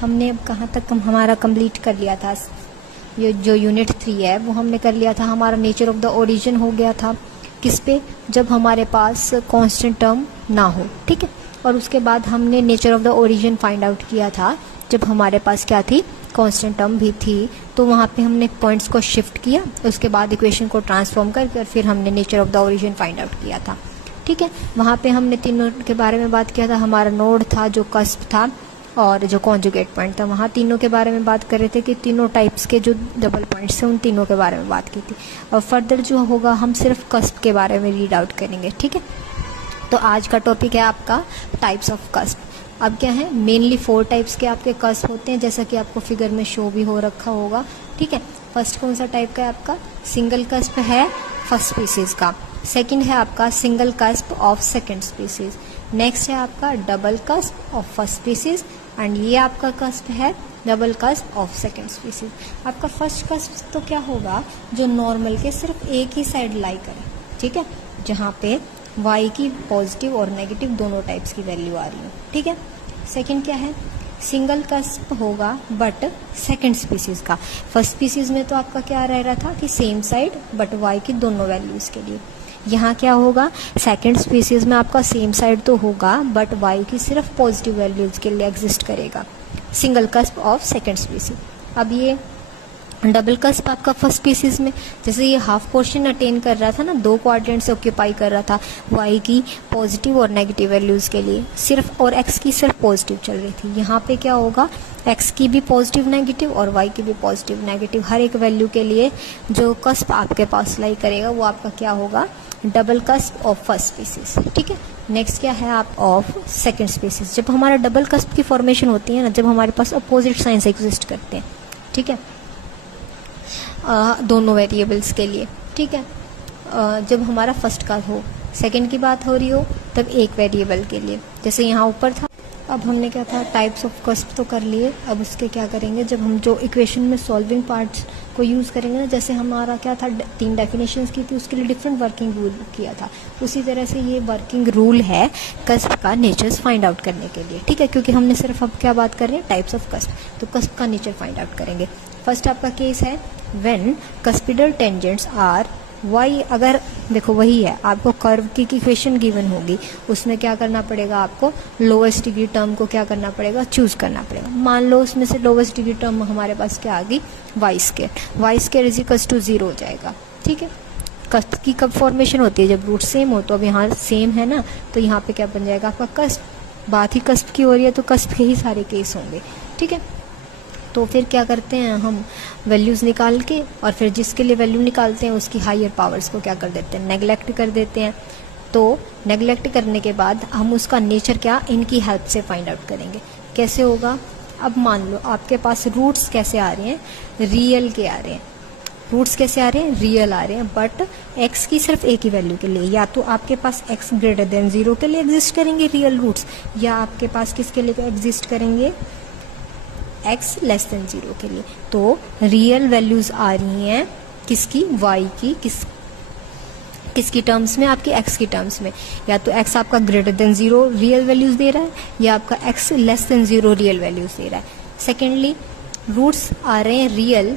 हमने अब कहाँ तक हमारा कंप्लीट कर लिया था, ये जो यूनिट 3 है वो हमने कर लिया था। हमारा नेचर ऑफ द ओरिजिन हो गया था किस पे, जब हमारे पास कांस्टेंट टर्म ना हो, ठीक है। और उसके बाद हमने nature of the origin find out किया था जब हमारे पास क्या थी, कांस्टेंट टर्म भी थी। तो वहाँ पे हमने पॉइंट्स को शिफ्ट किया, उसके बाद इक्वेशन को ट्रांसफॉर्म करके फिर हमने nature of the origin find out किया था, ठीक है। वहाँ पे हमने तीनों के बारे में बात किया था। हमारा नोड था जो कस्प था और जो कॉन्जुगेट पॉइंट था, वहाँ तीनों के बारे में बात कर रहे थे कि तीनों टाइप्स के जो डबल पॉइंट्स हैं उन तीनों के बारे में बात की थी। और फर्दर जो होगा हम सिर्फ कस्प के बारे में रीड आउट करेंगे, ठीक है। तो आज का टॉपिक है आपका टाइप्स ऑफ कस्प। अब क्या है, मेनली 4 टाइप्स के आपके कस्प होते हैं, जैसा कि आपको फिगर में शो भी हो रखा होगा, ठीक है। फर्स्ट कौन सा टाइप का है आपका, सिंगल कस्प है फर्स्ट स्पीसीज का। सेकंड है आपका single cusp of second species. Next है आपका double cusp of first species and ये आपका कस्प है double cusp of second species. आपका फर्स्ट कस्प तो क्या होगा, जो नॉर्मल के सिर्फ एक ही साइड लाई करे, ठीक है, जहाँ पे y की पॉजिटिव और नेगेटिव दोनों टाइप्स की वैल्यू आ रही है, ठीक है। सेकंड क्या है, सिंगल कस्प होगा बट सेकंड स्पीसीज का। फर्स्ट स्पीसीज में तो आपका क्या रह रहा था कि सेम साइड बट y की दोनों वैल्यूज के लिए। यहाँ क्या होगा, सेकंड स्पीसीज में आपका सेम साइड तो होगा बट y की सिर्फ पॉजिटिव वैल्यूज के लिए एग्जिस्ट करेगा, single cusp of second species. अब ये डबल कस्प आपका फर्स्ट स्पीसीज में, जैसे ये हाफ पोर्शन अटेन कर रहा था ना, 2 क्वाड्रेंट से ऑक्यूपाई कर रहा था y की पॉजिटिव और नेगेटिव वैल्यूज के लिए सिर्फ, और x की सिर्फ पॉजिटिव चल रही थी। यहाँ पे क्या होगा, x की भी पॉजिटिव नेगेटिव और y की भी पॉजिटिव नेगेटिव, हर एक वैल्यू के लिए जो कस्प आपके पास लाई करेगा वो आपका क्या होगा, double cusp of first species, ठीक है। नेक्स्ट क्या है आप, ऑफ सेकंड स्पीसीज। जब हमारा डबल कस्प की फॉर्मेशन होती है ना, जब हमारे पास अपोजिट साइंस एग्जिस्ट करते हैं, ठीक है, दोनों वेरिएबल्स के लिए, ठीक है। जब हमारा फर्स्ट का हो, सेकंड की बात हो रही हो, तब एक वेरिएबल के लिए, जैसे यहाँ ऊपर था। अब हमने क्या था, टाइप्स ऑफ कस्प तो कर लिए। अब उसके क्या करेंगे, जब हम जो इक्वेशन में सॉल्विंग पार्ट्स को यूज़ करेंगे ना, जैसे हमारा क्या था, 3 डेफिनेशंस की थी, उसके लिए डिफरेंट वर्किंग रूल किया था, उसी तरह से ये वर्किंग रूल है कस्प का नेचर्स फाइंड आउट करने के लिए, ठीक है। क्योंकि हमने सिर्फ अब क्या बात कर रहे हैं, टाइप्स ऑफ कस्प, तो कस्प का नेचर फाइंड आउट करेंगे। फर्स्ट आपका केस है व्हेन कस्पिडल टेंजेंट्स आर y, अगर देखो वही है, आपको कर्व की इक्वेशन गिवन होगी, उसमें क्या करना पड़ेगा, आपको लोवेस्ट डिग्री टर्म को क्या करना पड़ेगा, चूज करना पड़ेगा। मान लो उसमें से लोवेस्ट डिग्री टर्म हमारे पास क्या आ गई, y square is equals to 0 हो जाएगा, ठीक है। कस्प की कब फॉर्मेशन होती है, जब रूट सेम हो। तो अब यहाँ सेम है ना, तो यहाँ पे क्या बन जाएगा आपका कस्प। बात ही कस्प की हो रही है तो कस्प के ही सारे केस होंगे, ठीक है। तो फिर क्या करते हैं हम, वैल्यूज़ निकाल के और फिर जिसके लिए वैल्यू निकालते हैं उसकी हायर पावर्स को क्या कर देते हैं, नेगलेक्ट कर देते हैं। तो नेगलेक्ट करने के बाद हम उसका नेचर क्या, इनकी हेल्प से फाइंड आउट करेंगे। कैसे होगा, अब मान लो आपके पास रूट्स कैसे आ रहे हैं, रियल के आ रहे हैं। रूट्स कैसे आ रहे हैं, रियल आ रहे हैं, बट x की सिर्फ एक ही वैल्यू के लिए। या तो आपके पास x ग्रेटर देन 0 के लिए एग्जिस्ट करेंगे रियल रूट्स, या आपके पास किसके लिए एग्जिस्ट करेंगे, x लेस देन 0 के लिए। तो रियल वैल्यूज आ रही हैं किसकी, y की, किसकी टर्म्स में, आपकी x की टर्म्स में। या तो x आपका ग्रेटर देन 0 रियल वैल्यूज दे रहा है, या आपका x less than 0 real values दे रहा है। सेकेंडली रूट्स आ रहे हैं रियल,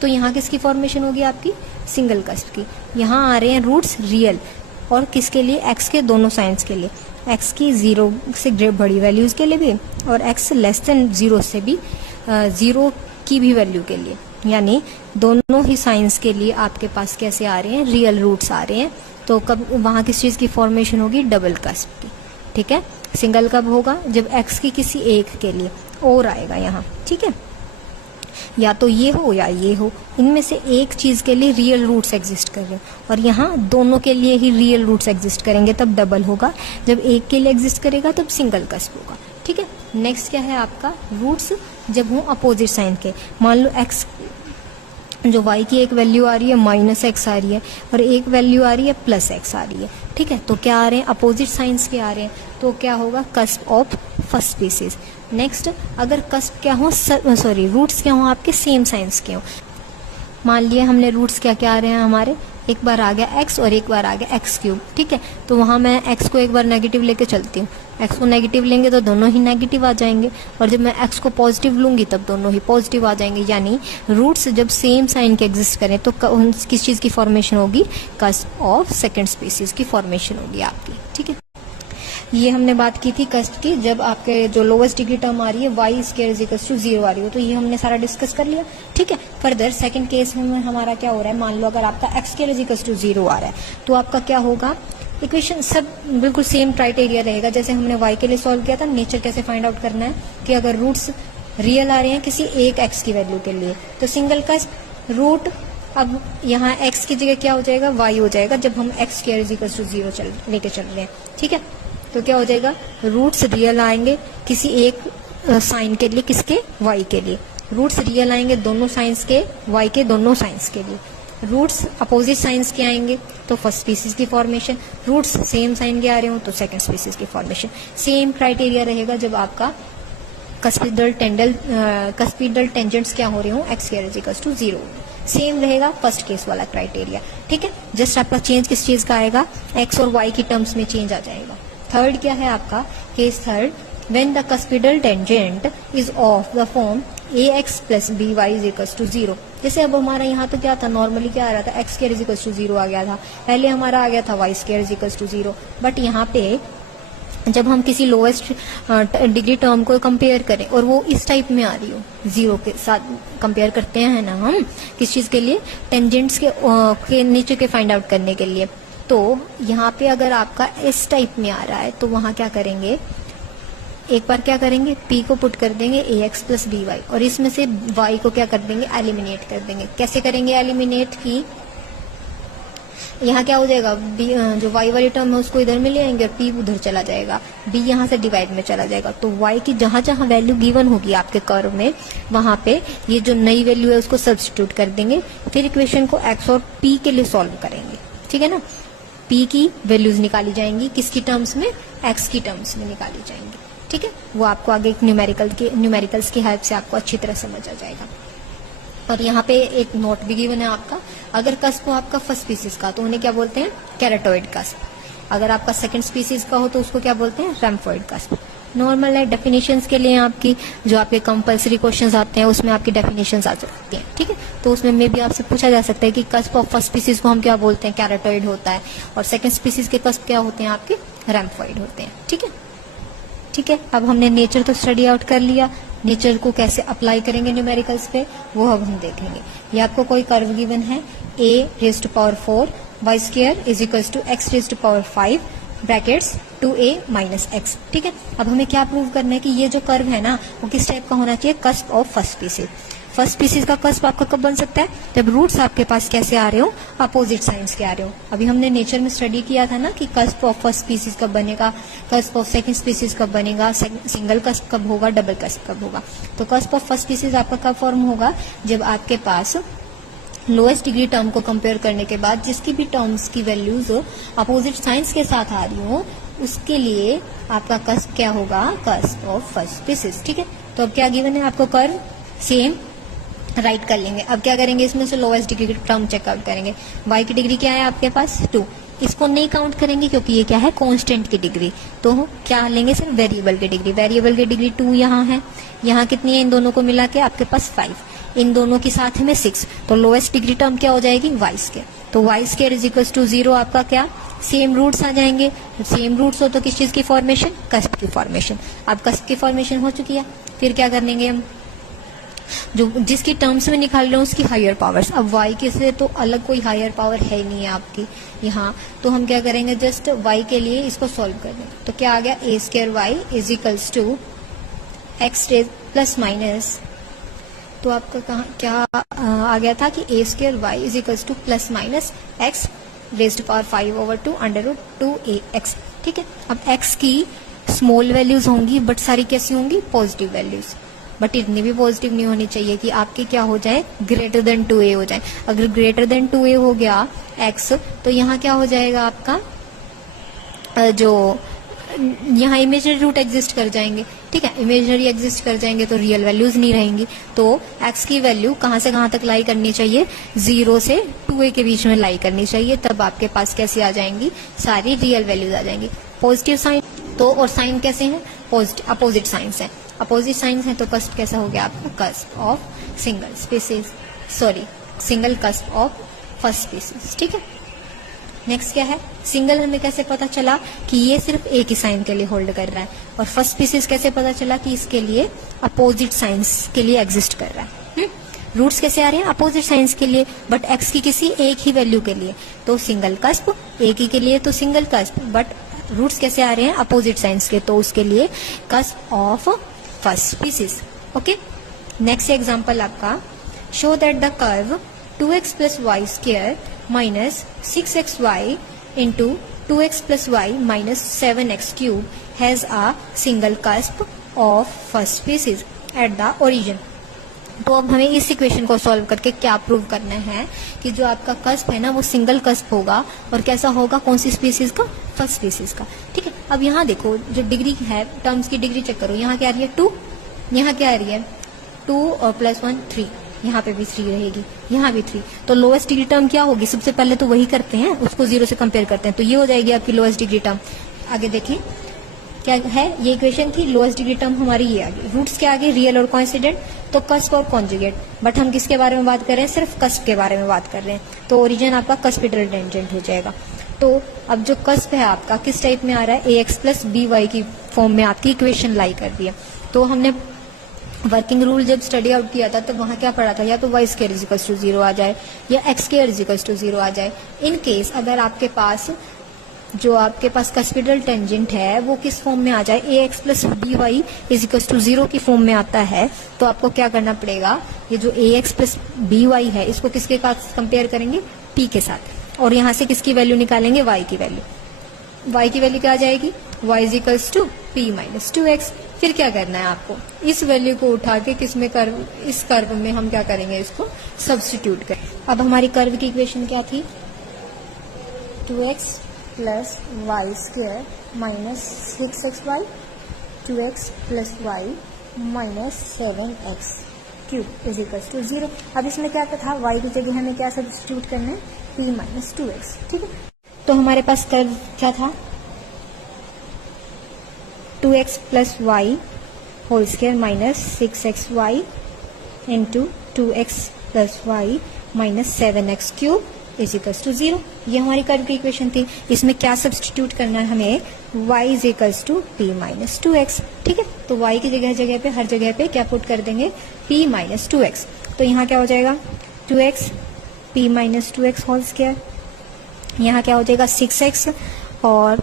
तो यहाँ किसकी फॉर्मेशन होगी, आपकी सिंगल कस्प की। यहाँ आ रहे हैं रूट्स रियल, और किसके लिए, x के दोनों साइंस के लिए, x की 0 से बड़ी वैल्यूज के लिए भी और x लेस देन 0 से भी 0 की भी वैल्यू के लिए, यानी दोनों ही साइंस के लिए आपके पास कैसे आ रहे हैं, रियल रूट्स आ रहे हैं। तो कब वहाँ किस चीज़ की फॉर्मेशन होगी, डबल कस्प की, ठीक है। सिंगल कब होगा, जब x की किसी एक के लिए और आएगा यहाँ, ठीक है। या तो ये हो या ये हो, इनमें से एक चीज़ के लिए रियल रूट्स एग्जिस्ट कर रहे हैं, और यहाँ दोनों के लिए ही रियल रूट्स एग्जिस्ट करेंगे तब डबल होगा। जब एक के लिए एग्जिस्ट करेगा तब सिंगल कस्प होगा, ठीक है। नेक्स्ट क्या है आपका, रूट्स जब हों अपोजिट साइन के। मान लो x, जो y की एक वैल्यू आ रही है -x आ रही है, और एक वैल्यू आ रही है +x आ रही है, ठीक है। तो क्या आ रहे हैं, अपोजिट साइंस के आ रहे हैं, तो क्या होगा, cusp of first species. Next, अगर कस्प क्या हो, रूट्स क्या हो आपके सेम साइंस के हो। मान लिए हमने रूट्स क्या क्या आ रहे हैं हमारे, एक बार आ गया x और एक बार आ गया x क्यूब, ठीक है। तो वहाँ मैं x को एक बार नेगेटिव लेके चलती हूँ, x को नेगेटिव लेंगे तो दोनों ही नेगेटिव आ जाएंगे, और जब मैं x को पॉजिटिव लूँगी तब दोनों ही पॉजिटिव आ जाएंगे। यानी रूट्स जब सेम साइन के एग्जिस्ट करें तो किस चीज़ की फॉर्मेशन होगी, कस्प ऑफ सेकेंड स्पीसीज की फॉर्मेशन होगी आपकी, ठीक है। ये हमने बात की थी कस्प की, जब आपके जो लोवेस्ट डिग्री टर्म आ रही है y square is equal to 0 आ रही हो, तो ये हमने सारा डिस्कस कर लिया, ठीक है। फर्दर सेकंड केस में हमारा क्या हो रहा है, मान लो अगर आपका x square is equal to 0 आ रहा है तो आपका क्या होगा, इक्वेशन सब बिल्कुल सेम क्राइटेरिया रहेगा जैसे हमने y के लिए सॉल्व किया था। नेचर कैसे फाइंड आउट करना है कि अगर रूट्स रियल आ रहे हैं किसी एक x की वैल्यू के लिए तो सिंगल कस्प रूट, अब यहाँ x की जगह क्या हो जाएगा, y हो जाएगा जब हम x square is equal to 0 लेके चल रहे हैं, ठीक है। तो क्या हो जाएगा, रूट्स रियल आएंगे किसी एक साइन के लिए, किसके, y के लिए। रूट्स रियल आएंगे दोनों साइंस के, y के दोनों साइंस के लिए। रूट्स अपोजिट साइंस के आएंगे तो फर्स्ट स्पीसीज की फॉर्मेशन, रूट्स सेम साइन के आ रहे हो तो सेकंड स्पीसीज की फॉर्मेशन। सेम क्राइटेरिया रहेगा जब आपका कस्पिडल टेंजेंट्स क्या हो रहे हो, x square is equal to 0, same रहेगा फर्स्ट केस वाला क्राइटेरिया, ठीक है। जस्ट आपका चेंज किस चीज का आएगा, x और y की टर्म्स में चेंज आ जाएगा। थर्ड क्या है आपका, case third, when the cuspidal tangent is of the form ax plus by is equal to 0। जैसे अब हमारा यहाँ तो क्या था, नॉर्मली क्या आ रहा था, x square is equal to 0 आ गया था, पहले हमारा आ गया था y square is equal to 0, but यहाँ पे जब हम किसी लोएस्ट डिग्री टर्म को कंपेयर करें और वो इस टाइप में आ रही हो, 0 के साथ कंपेयर करते हैं ना हम, किस चीज के लिए, टेंजेंट्स के नीचे के फाइंड आउट करने के लिए। तो यहाँ पे अगर आपका इस टाइप में आ रहा है तो वहां क्या करेंगे, एक बार क्या करेंगे, p को पुट कर देंगे ax प्लस by और इसमें से y को क्या कर देंगे, एलिमिनेट कर देंगे। कैसे करेंगे एलिमिनेट की, यहाँ क्या हो जाएगा, जो y वाली टर्म है उसको इधर में ले आएंगे और p उधर चला जाएगा, b यहाँ से डिवाइड में चला जाएगा। तो y की जहां जहां वैल्यू गिवन होगी आपके कर्व में वहां पे ये जो नई वैल्यू है उसको सब्स्टिट्यूट कर देंगे, फिर इक्वेशन को x और p के लिए सॉल्व करेंगे, ठीक है ना। p की वैल्यूज निकाली जाएंगी, किसकी टर्म्स में, x की टर्म्स में निकाली जाएंगी, ठीक है। वो आपको आगे एक न्यूमेरिकल्स की हेल्प से आपको अच्छी तरह समझ आ जाएगा। और यहाँ पे एक नोट भी गिवन है आपका, अगर कस्प हो आपका फर्स्ट स्पीसीज का तो उन्हें क्या बोलते हैं, कैरेटोइड कस्प। अगर आपका सेकंड स्पीसीज का हो तो उसको क्या बोलते हैं, रैम्फोइड कस्प। नॉर्मल है, डेफिनेशंस के लिए आपकी जो आपके कंपलसरी क्वेश्चंस आते हैं उसमें आपकी डेफिनेशंस आ सकती हैं, ठीक है। तो उसमें मे भी आपसे पूछा जा सकता है कि कस्प ऑफ फर्स्ट स्पीसीज को हम क्या बोलते हैं, कैरेटोइड होता है, और सेकंड स्पीसीज के कस्प क्या होते हैं आपके, रैम्फोइड होते हैं, ठीक है। ठीक है, अब हमने नेचर तो स्टडी आउट कर लिया, नेचर को कैसे अप्लाई करेंगे न्यूमेरिकल्स पे वो अब हम देखेंगे। ये आपको कोई कर्व गिवन है, a raised to power 4 y square is equals to x raised to power 5 brackets 2a minus x, ठीक है। अब हमें क्या प्रूव करना है कि ये जो कर्व है ना वो किस टाइप का होना चाहिए, cusp of first species. First species का कस्प आपका कब बन सकता है, जब रूट्स आपके पास कैसे आ रहे हो, अपोजिट साइंस के आ रहे हो। अभी हमने नेचर में स्टडी किया था ना कि कस्प ऑफ फर्स्ट स्पीसीज कब बनेगा, कस्प ऑफ सेकंड स्पीसीज कब बनेगा, सिंगल कस्प कब होगा, डबल कस्प कब होगा। तो कस्प ऑफ फर्स्ट स्पीसीज आपका कब फॉर्म होगा, जब आपके पास लोएस्ट डिग्री टर्म को कंपेयर करने के बाद जिसकी भी टर्म्स की वैल्यूज अपोजिट साइंस के साथ आ रही हो उसके लिए आपका कस्प क्या होगा, कस्प ऑफ फर्स्ट स्पीसीज, ठीक है। तो अब क्या गिवन है आपको, कर्व सेम राइट कर लेंगे। अब क्या करेंगे, इसमें से लोएस्ट डिग्री टर्म चेकआउट करेंगे। y की डिग्री क्या है आपके पास 2, इसको नहीं काउंट करेंगे क्योंकि ये क्या है, कांस्टेंट की डिग्री। तो क्या लेंगे, सिर्फ वेरिएबल की डिग्री। वेरिएबल की डिग्री 2 यहाँ है, यहाँ कितनी है, इन दोनों को मिला के आपके पास 5, इन दोनों के साथ में 6। तो लोएस्ट डिग्री टर्म क्या हो जाएगी, y स्क्वायर। तो y square is equal to 0 आपका क्या, सेम रूट्स आ जाएंगे। सेम रूट्स हो तो किस चीज की फॉर्मेशन, कस्प की फॉर्मेशन। अब कस्प की फॉर्मेशन हो चुकी है, फिर क्या करनेंगे हम, जो जिसकी टर्म्स में निकाल रहे हो उसकी हायर पावर्स। अब y के से तो अलग कोई हायर पावर है नहीं है आपकी यहाँ, तो हम क्या करेंगे, जस्ट y के लिए इसको सॉल्व कर देंगे। तो क्या आ गया, a square y is equals to x plus minus, तो आपका कहाँ क्या आ गया था कि a square y is equals to plus minus x raised power 5 over 2 under root 2ax, ठीक है। अब x की स्मॉल वैल्यूज होंगी बट सारी कैसी होंगी, पॉजिटिव वैल्यूज, बट इतनी भी पॉजिटिव नहीं होनी चाहिए कि आपके क्या हो जाए, ग्रेटर देन 2a हो जाए। अगर ग्रेटर देन 2a हो गया x तो यहाँ क्या हो जाएगा आपका, जो यहाँ इमेजिनरी रूट एग्जिस्ट कर जाएंगे। ठीक है, इमेजिनरी एग्जिस्ट कर जाएंगे तो रियल वैल्यूज नहीं रहेंगी। तो x की वैल्यू कहाँ से कहाँ तक लाई करनी चाहिए, 0 से 2a के बीच में लाई करनी चाहिए, तब आपके पास कैसी आ जाएंगी, सारी रियल वैल्यूज आ जाएंगी। पॉजिटिव साइन तो, और साइन कैसे हैं, अपोजिट साइंस है, अपोजिट साइंस है तो कस्प कैसा हो गया आपका, cusp of single species, sorry single cusp of first species. ठीक है, नेक्स्ट क्या है, सिंगल हमें कैसे पता चला कि ये सिर्फ एक ही साइन के लिए होल्ड कर रहा है, और फर्स्ट स्पीसीज कैसे पता चला कि इसके लिए अपोजिट साइंस के लिए एग्जिस्ट कर रहा है। रूट्स कैसे आ रहे हैं, अपोजिट साइंस के लिए, बट एक्स की किसी एक ही वैल्यू के लिए, तो सिंगल कस्प, एक ही के लिए तो सिंगल कस्प, बट रूट्स कैसे आ रहे हैं, अपोजिट साइंस के, तो उसके लिए cusp of first species. Okay, next example आपका, show that the curve 2x plus y square minus 6xy into 2x plus y minus 7x cube has a single cusp of first species at the origin। तो अब हमें इस equation को solve करके क्या prove करना है कि जो आपका कस्प है ना वो सिंगल कस्प होगा, और कैसा होगा, कौन सी स्पीसीज का, फर्स्ट स्पीसीज का। ठीक है, अब यहाँ देखो जो डिग्री है, टर्म्स की डिग्री चेक करो, यहाँ क्या आ रही है 2, यहाँ क्या आ रही है 2 और +1 3, यहाँ पे भी 3 रहेगी, यहाँ भी 3, तो लोएस्ट डिग्री टर्म क्या होगी, सबसे पहले तो वही करते हैं, उसको 0 से कंपेयर करते हैं, तो ये हो जाएगी आपकी लोएस्ट डिग्री टर्म। आगे देखिए क्या है, ये इक्वेशन थी, लोएस्ट डिग्री टर्म हमारी ये आ गई, रूट्स क्या आ गई, रियल और कॉन्सिडेंट, तो कस्प और कॉन्जुगेट, बट हम किसके बारे में बात कर रहे हैं, सिर्फ कस्प के बारे में बात कर रहे हैं, तो ओरिजिन आपका कस्पिटल टेंजेंट हो जाएगा। तो अब जो कस्प है आपका किस टाइप में आ रहा है, ax प्लस by की फॉर्म में आपकी इक्वेशन लाई कर दी है। तो हमने वर्किंग रूल जब स्टडी आउट किया था तो वहां क्या पढ़ा था, या तो y square is equal to 0 आ जाए या x square is equal to 0 आ जाए। इन केस अगर आपके पास जो आपके पास कस्पिटल टेंजेंट है वो किस फॉर्म में आ जाए, ax plus by is equal to 0 की फॉर्म में आता है, तो आपको क्या करना पड़ेगा, ये जो ax प्लस by है इसको किसके साथ कंपेयर करेंगे, p के साथ, और यहाँ से किसकी वैल्यू निकालेंगे, y की वैल्यू। y की वैल्यू क्या आ जाएगी, y is equals to p minus 2x। फिर क्या करना है आपको, इस वैल्यू को उठा के किसमें कर्व, इस कर्व में हम क्या करेंगे, इसको सब्स्टिट्यूट करें। अब हमारी कर्व की इक्वेशन क्या थी, 2x plus Y square minus 6xy, 2x plus Y minus 7x cube is equal to 0। अब इसमें क्या था, y की जगह हमें क्या सब्स्टिट्यूट करना है, p माइनस 2x। ठीक है, तो हमारे पास कर्व क्या था, 2x plus Y whole square minus 6xy into 2x plus Y minus 7x cube is equals to 0। ये हमारी कर्व की इक्वेशन थी। इसमें क्या सब्स्टिट्यूट करना है हमें, y is equals to p minus 2x। ठीक है, तो y की जगह पे हर जगह पे क्या पुट कर देंगे, p माइनस 2x। तो यहाँ क्या हो जाएगा 2x p minus 2x whole square, यहाँ क्या हो जाएगा 6x और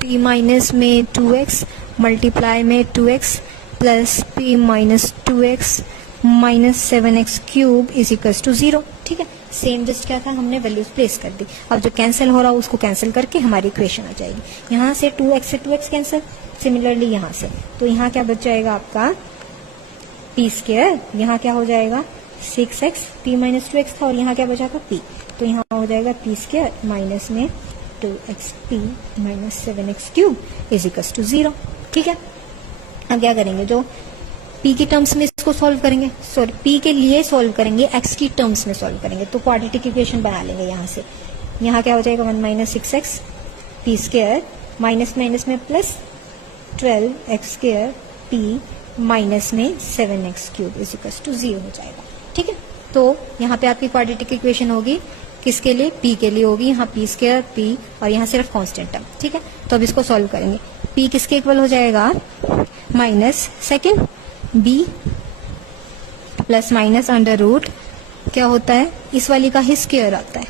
p माइनस में 2x मल्टीप्लाई में 2x plus p minus 2x minus 7x cube is equals to 0। ठीक है, सेम जस्ट क्या था, हमने वैल्यूज प्लेस कर दी। अब जो कैंसिल हो रहा है उसको कैंसिल करके हमारी इक्वेशन आ जाएगी। यहाँ से 2x से 2x कैंसिल, सिमिलरली यहाँ से, तो यहाँ क्या बच जाएगा आपका p स्क्वायर, यहाँ क्या हो जाएगा 6x, p माइनस 2x था और यहाँ क्या बचागा p, तो यहाँ हो जाएगा p स्क्वायर माइनस में 2xp minus 7x cube is equals to 0। ठीक है, अब क्या करेंगे, जो p की टर्म्स में इसको सॉल्व करेंगे, सॉरी p के लिए सॉल्व करेंगे, x की टर्म्स में सॉल्व करेंगे, तो क्वाड्रेटिक इक्वेशन बना लेंगे यहाँ से। यहाँ क्या हो जाएगा 1 minus 6x p square minus minus में plus 12x square p minus में 7x cube is equals to 0 हो जाएगा। ठीक है, तो यहाँ पे आपकी क्वाड्रेटिक इक्वेशन होगी किसके लिए, p के लिए होगी, यहाँ p स्क्वायर p और यहाँ सिर्फ कांस्टेंट टर्म। ठीक है, तो अब इसको सॉल्व करेंगे, p किसके इक्वल हो जाएगा, minus second b plus minus under root क्या होता है, इस वाली का ही स्क्वायर आता है,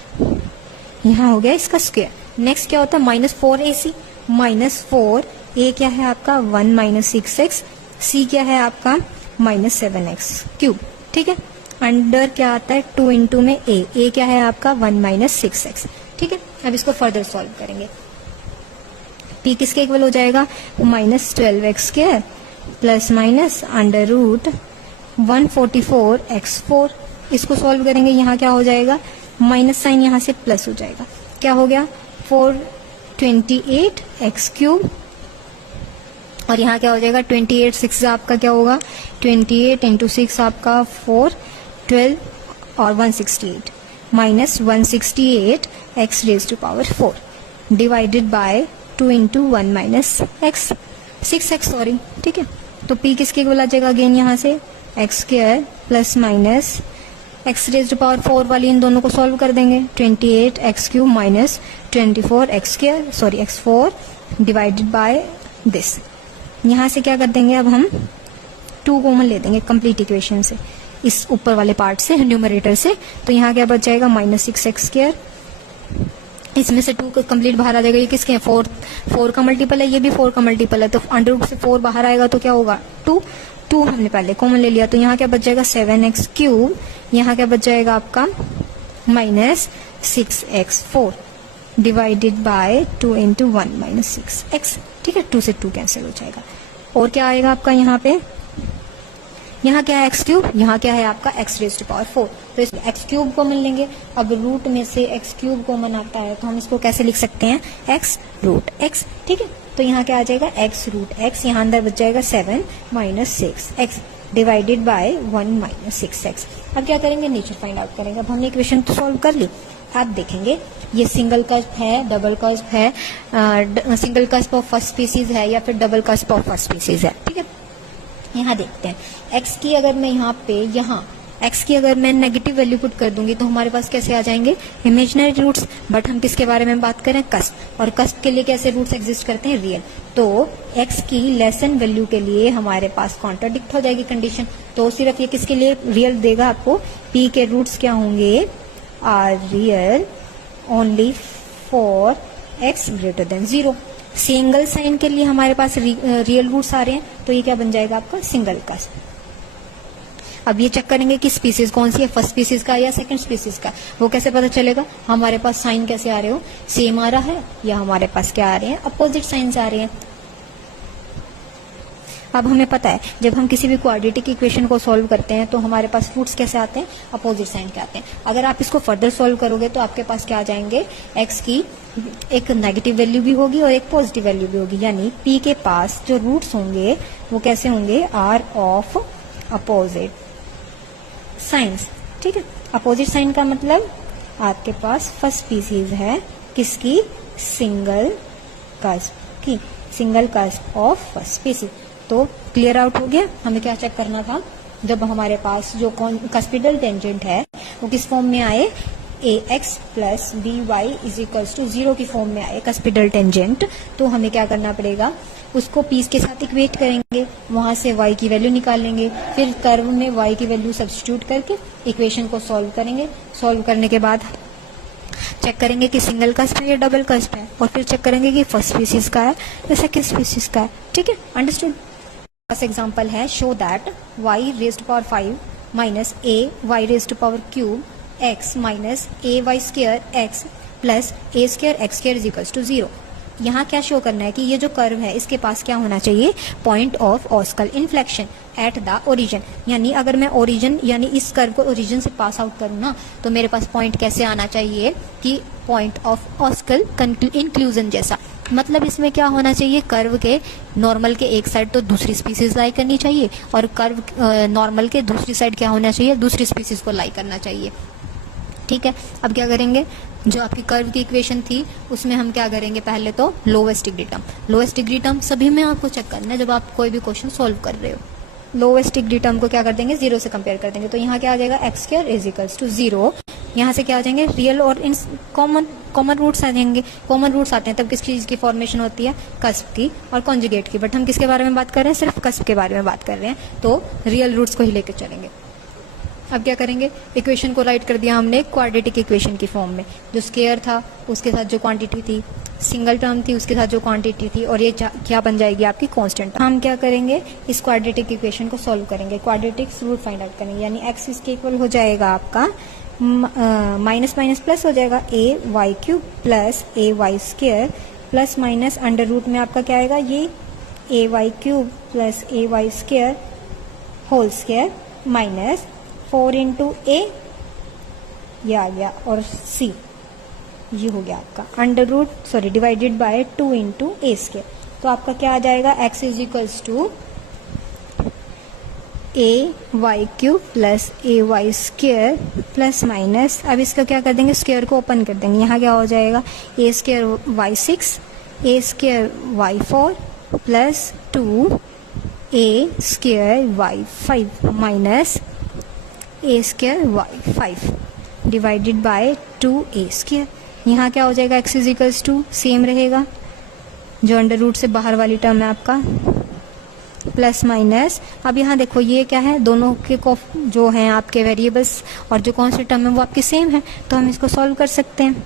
यहाँ हो गया इसका स्क्वायर। नेक्स्ट क्या होता है माइनस 4ac माइनस 4, a क्या है आपका 1 माइनस 6x, c क्या है आपका माइनस 7x क्यूब। ठीक है, अंडर क्या आता है 2 इंटू में a क्या है आपका 1 माइनस 6x। ठीक है, अब इसको फर्दर सॉल्व करेंगे, p किसके इक्वल हो जाएगा minus 12x square plus minus under root 144x4। इसको सॉल्व करेंगे, यहाँ क्या हो जाएगा माइनस साइन यहाँ से प्लस हो जाएगा, क्या हो गया 428x क्यूब और यहाँ क्या हो जाएगा 28, 6 आपका क्या होगा 28 इंटू 6 आपका 4, 12 और 168 minus 168 x raise to power 4 divided by 2 into 1 minus X 6x sorry, ठीक है। तो p किसके बोला जाएगा अगेन यहाँ से X square plus minus X raise to power 4 वाली इन दोनों को सॉल्व कर देंगे 28 X cube minus 24 X square sorry X 4 divided by this. यहाँ से क्या कर देंगे अब हम 2 कॉमन ले देंगे कंप्लीट इक्वेशन से, इस ऊपर वाले पार्ट से न्यूमरेटर से। तो यहाँ क्या बच जाएगा माइनस 6 एक्स स्क्वायर, इसमें से 2 कंप्लीट बाहर आ जाएगा। ये किसके हैं 4 का मल्टीपल है, ये भी 4 का मल्टीपल है। तो अंडर रूट से 4 बाहर आएगा तो क्या होगा 2 हमने पहले कॉमन ले लिया। तो यहाँ क्या बच जाएगा 7x क्यूब, यहाँ क्या बच जाएगा आपका minus 6x4 divided by 2 into 1 minus 6x, ठीक है। 2 से 2 कैंसिल हो जाएगा। और क्या आएगा आपका यहाँ पे, यहाँ क्या है एक्स क्यूब, यहाँ क्या है आपका एक्स रेज टू पावर 4। तो इसमें एक्स क्यूब कॉमन लेंगे। अब रूट में से एक्स क्यूब कॉमन आता है तो हम इसको कैसे लिख सकते हैं एक्स रूट एक्स, ठीक है। तो यहाँ क्या आ जाएगा एक्स रूट एक्स, यहाँ अंदर बच जाएगा 7 minus 6x divided by 1 minus 6x। अब क्या करेंगे नेचर फाइंड आउट करेंगे। अब हमने इक्वेशन तो सॉल्व कर ली। आप देखेंगे ये सिंगल कस्प है, डबल कस्प है, single cusp of first species है या फिर double cusp of first species है, ठीक है। यहाँ देखते हैं x की अगर मैं यहाँ पे x की अगर मैं नेगेटिव वैल्यू पुट कर दूंगी तो हमारे पास कैसे आ जाएंगे इमेजिनरी रूट्स। बट हम किसके बारे में बात करें कस्प, और कस्प के लिए कैसे रूट्स एग्जिस्ट करते हैं रियल। तो x की लेसन वैल्यू के लिए हमारे पास कॉन्ट्राडिक्ट हो जाएगी कंडीशन। तो सिर्फ ये किसके लिए रियल देगा आपको, p के रूट्स क्या होंगे are real only for x greater than 0। Single sign के लिए हमारे पास रियल रूट्स आ रहे हैं तो ये क्या बन जाएगा आपका सिंगल कस्प। अब ये चेक करेंगे कि स्पीसीज कौन सी है, फर्स्ट स्पीसीज का या सेकंड स्पीसीज का। वो कैसे पता चलेगा, हमारे पास साइन कैसे आ रहे हो, सेम आ रहा है या हमारे पास क्या आ रहे हैं अपोजिट साइंस आ रहे हैं। अब हमें पता है जब हम किसी भी क्वाड्रेटिक इक्वेशन को सॉल्व करते हैं तो हमारे पास रूट्स कैसे आते हैं अपोजिट साइन के आते हैं। अगर आप इसको फर्दर सॉल्व करोगे तो आपके पास क्या आ जाएंगे एक्स की एक नेगेटिव वैल्यू भी होगी और एक पॉजिटिव वैल्यू भी होगी, यानी पी के पास जो रूट्स होंगे वो कैसे होंगे आर ऑफ अपोजिट साइंस, ठीक है। अपोजिट साइन का मतलब आपके पास फर्स्ट स्पीसीज है किसकी सिंगल कस्प की, single cusp of first species. तो क्लियर आउट हो गया। हमें क्या चेक करना था, जब हमारे पास जो कस्पिडल टेंजेंट है वो किस फॉर्म में आए ax plus B Y is equals to 0 की फॉर्म में आए कस्पिडल टेंजेंट, तो हमें क्या करना पड़ेगा उसको पीस के साथ इक्वेट करेंगे, वहां से y की वैल्यू निकालेंगे, फिर कर्व में y की वैल्यू सब्स्टिट्यूट करके इक्वेशन को सॉल्व करेंगे। सॉल्व करने के बाद चेक करेंगे कि सिंगल कस्प है या डबल कस्प है, और फिर चेक करेंगे कि फर्स्ट स्पीसीज का है या सेकंड स्पीसीज का है, ठीक है। अंडरस्टूड। फर्स्ट एग्जांपल है show that y raised to power 5 minus a y raised to power cube x minus a y square x plus a square x square is equals to 0। यहाँ क्या show करना है कि ये जो curve है इसके पास क्या होना चाहिए point of osculinflection at the origin, यानी अगर मैं ओरिजिन यानी इस कर्व को ओरिजिन से पास आउट करूँ ना तो मेरे पास पॉइंट कैसे आना चाहिए कि पॉइंट ऑफ ऑस्कल इंक्लूजन जैसा। मतलब इसमें क्या होना चाहिए कर्व के नॉर्मल के एक साइड तो दूसरी स्पीसीज लाई करनी चाहिए और कर्व नॉर्मल के दूसरी साइड क्या होना चाहिए दूसरी स्पीसीज को लाई करना चाहिए, ठीक है। अब क्या करेंगे, जो आपकी कर्व की इक्वेशन थी उसमें हम क्या करेंगे, पहले तो lowest degree term, lowest degree term सभी में आपको चेक करना है जब आप कोई भी क्वेश्चन सॉल्व कर रहे हो। लोवेस्ट डिग्री टर्म को क्या कर देंगे 0 से कंपेयर कर देंगे, तो यहाँ क्या आ जाएगा X square is equals to 0। यहाँ से क्या आ जाएंगे रियल और इन कॉमन रूट्स आ जाएंगे। कॉमन रूट्स आते हैं तब किस चीज की फॉर्मेशन होती है कस्प की और कॉन्जुगेट की, बट हम किसके बारे में बात कर रहे हैं सिर्फ कस्प के बारे में बात कर रहे हैं, तो रियल रूट्स को ही लेकर चलेंगे। अब क्या करेंगे, इक्वेशन को राइट कर दिया हमने क्वाड्रेटिक इक्वेशन की फॉर्म में, जो स्क्वायर था उसके साथ जो क्वांटिटी थी, सिंगल टर्म थी उसके साथ जो क्वांटिटी थी, और ये क्या बन जाएगी आपकी कांस्टेंट। हम क्या करेंगे इस क्वाड्रेटिक इक्वेशन को सॉल्व करेंगे, क्वाड्रेटिक रूट फाइंड आउट करेंगे, यानी एक्स इसके इक्वल हो जाएगा आपका माइनस माइनस प्लस हो जाएगा A Y cube plus A Y square plus minus under root में आपका क्या आएगा ये A Y cube plus A Y square whole square minus 4 into A ये आ गया और सी ये हो गया आपका under root divided by 2 into A square. तो आपका क्या आ जाएगा, x is equals to A Y cube plus A Y square plus minus, अब इसका क्या कर देंगे, स्क्वेयर को ओपन कर देंगे, यहाँ क्या हो जाएगा A square Y 6 A square Y 4 plus 2 A square Y 5 minus A square Y 5 divided by 2 A square. यहाँ क्या हो जाएगा, X is equals to same रहेगा, जो अंडर रूट से बाहर वाली टर्म है आपका, प्लस माइनस, अब यहाँ देखो ये क्या है, दोनों के जो हैं आपके वेरिएबल्स और जो कौन सी टर्म है वो आपकी सेम है, तो हम इसको सॉल्व कर सकते हैं।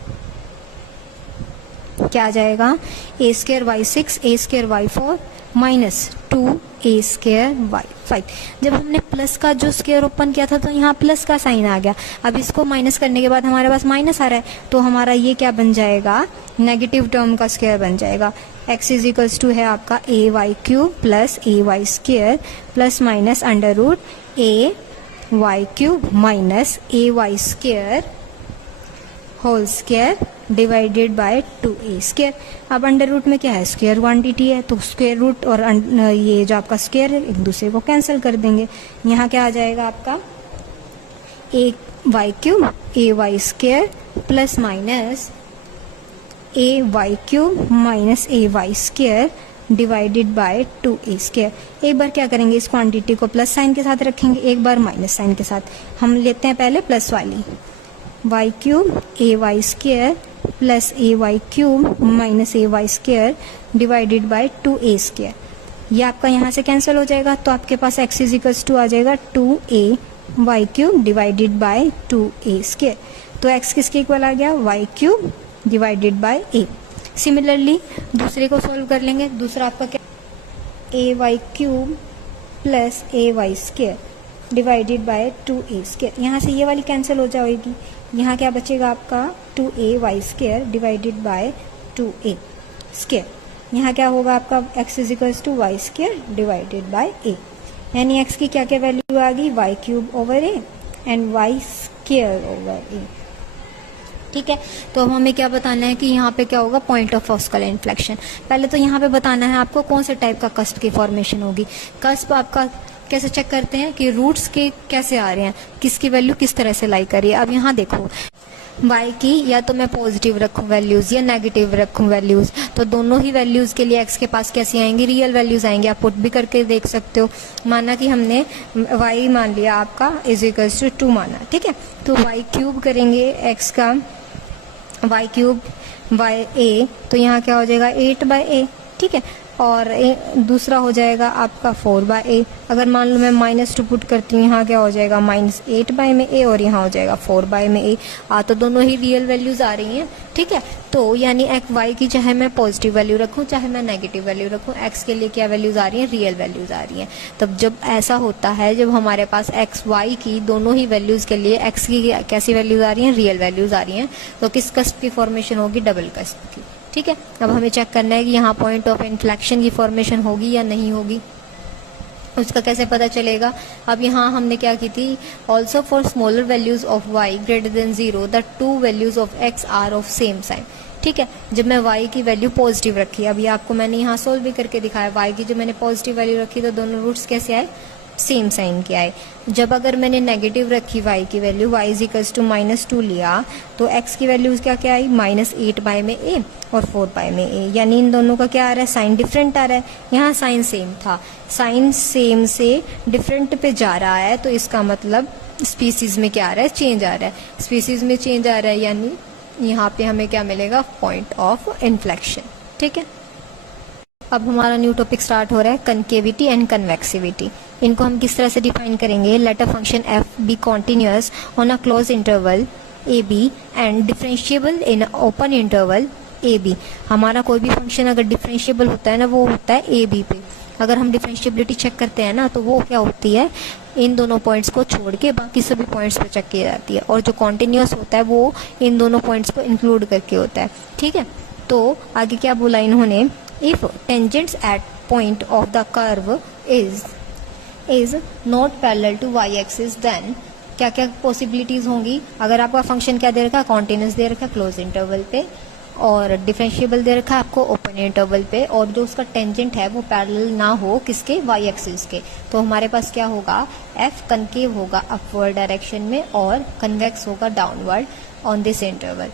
क्या आ जाएगा, A square Y 6 A square Y 4 minus 2 A square Y 5। जब हमने प्लस का जो स्क्वेयर ओपन किया था तो यहाँ प्लस का साइन आ गया, अब इसको माइनस करने के बाद हमारे पास माइनस आ रहा है, तो हमारा ये क्या बन जाएगा, नेगेटिव टर्म का स्क्वेयर बन जाएगा। x इज इक्वल्स टू है आपका A Y cube plus A Y square plus minus under root A Y cube minus A Y square whole square divided by 2a square. अब under root में क्या है, square quantity है, तो square root और ये जो आपका स्क्वेयर है एक दूसरे को कैंसिल कर देंगे। यहाँ क्या आ जाएगा आपका, A Y cube A Y square plus minus A Y cube minus A Y square divided by 2a square. एक बार क्या करेंगे, इस क्वांटिटी को प्लस साइन के साथ रखेंगे, एक बार माइनस साइन के साथ। हम लेते हैं पहले प्लस वाली, Y cube A Y square plus A Y cube minus A Y square divided by 2a square. ये आपका यहाँ से कैंसिल हो जाएगा, तो आपके पास x इज इक्वल्स टू आ जाएगा 2a Y cube divided by 2a square. तो x किसके इक्वल आ गया, Y cube divided by a। Similarly दूसरे को सॉल्व कर लेंगे, दूसरा आपका क्या, A Y cube plus A Y square divided by 2a square. यहाँ से ये वाली कैंसिल हो जाएगी, यहाँ क्या बचेगा आपका 2a Y square divided by 2a square. यहाँ क्या होगा आपका, x is equals to Y square divided by a, यानी x की क्या क्या वैल्यू आ गई, Y cube over a and Y square over a। ठीक है, तो अब हमें क्या बताना है कि यहाँ पे क्या होगा, पॉइंट ऑफ ऑस्कल इन्फ्लेक्शन। पहले तो यहाँ पे बताना है आपको कौन से टाइप का कस्प की फॉर्मेशन होगी। कस्प आपका कैसे चेक करते हैं कि रूट्स के कैसे आ रहे हैं, किसकी वैल्यू किस तरह से लाई करिए। अब यहाँ देखो y की या तो मैं पॉजिटिव रखूं वैल्यूज या नेगेटिव रखूं वैल्यूज, तो दोनों ही वैल्यूज के लिए x के पास कैसी आएंगी, रियल वैल्यूज आएंगी। आप पुट भी करके देख सकते हो। माना कि हमने y मान लिया आपका इज इक्वल्स टू 2 माना, ठीक है, तो y क्यूब करेंगे x का, y क्यूब बाय a, तो यहाँ क्या हो जाएगा 8/a, ठीक है, और दूसरा हो जाएगा आपका 4/a। अगर मान लो मैं -2 पुट करती हूँ, यहाँ क्या हो जाएगा -8 में a और यहाँ हो जाएगा 4 में a। तो दोनों ही रियल वैल्यूज आ रही हैं, ठीक है। तो यानी y की चाहे मैं पॉजिटिव वैल्यू रखूँ चाहे मैं नेगेटिव वैल्यू रखूँ, x के लिए क्या वैल्यूज आ रही हैं, रियल वैल्यूज आ रही हैं। तब जब ऐसा होता है, जब हमारे पास x y की दोनों ही वैल्यूज के लिए x की कैसी वैल्यूज आ रही हैं, रियल वैल्यूज आ रही हैं, तो किस कस्प की फॉर्मेशन होगी, डबल कस्प की। ठीक है, अब हमें चेक करना है कि यहाँ पॉइंट ऑफ इन्फ्लेक्शन की फॉर्मेशन होगी या नहीं होगी, उसका कैसे पता चलेगा। अब यहाँ हमने क्या की थी, also for smaller values of y greater than 0 the two values of x are of same sign. ठीक है, जब मैं y की वैल्यू पॉजिटिव रखी, अभी आपको मैंने यहाँ सोल्व भी करके दिखाया, y की जब मैंने पॉजिटिव वैल्यू रखी तो दोनों रूट्स कैसे आए, सेम साइन के आए। जब अगर मैंने नेगेटिव रखी y की वैल्यू, y इज इक्वल्स टू -2 लिया, तो x की वैल्यूज क्या क्या आई, -8 में a और 4 में a, यानी इन दोनों का क्या आ रहा है, साइन डिफरेंट आ रहा है। यहाँ साइन सेम था, साइन सेम से डिफरेंट पे जा रहा है, तो इसका मतलब स्पीसीज में क्या आ रहा है, चेंज आ रहा है। स्पीसीज में चेंज आ रहा है, यानी यहाँ पे हमें क्या मिलेगा, पॉइंट ऑफ इन्फ्लेक्शन। ठीक है, अब हमारा न्यू टॉपिक स्टार्ट हो रहा है, कनकेविटी एंड कन्वेक्सिविटी। इनको हम किस तरह से डिफाइन करेंगे, let a function f be continuous on a close interval A B and differentiable in open interval A B. हमारा कोई भी फंक्शन अगर डिफरेंशिएबल होता है ना, वो होता है ए बी पे। अगर हम डिफरेंशिएबिलिटी चेक करते हैं ना, तो वो क्या होती है, इन दोनों पॉइंट्स को छोड़ के बाकी सभी पॉइंट्स पे चेक की जाती है, और जो कॉन्टिन्यूअस होता है वो इन दोनों पॉइंट्स को इंक्लूड करके होता है। ठीक है, तो आगे क्या बोला इन्होंने, if tangents at point of the curve is not parallel to y axis, then क्या क्या पॉसिबिलिटीज होंगी। अगर आपका फंक्शन क्या दे रखा है, कॉन्टिन्यूअस दे रखा है क्लोज इंटरवल पे, और डिफरेंशिएबल दे रखा है आपको ओपन इंटरवल पे, और जो उसका टेंजेंट है वो पैरेलल ना हो किसके, वाई एक्सिस के। तो हमारे पास क्या होगा, एफ कनकेव होगा अपवर्ड डायरेक्शन में और कन्वेक्स होगा downward on this interval.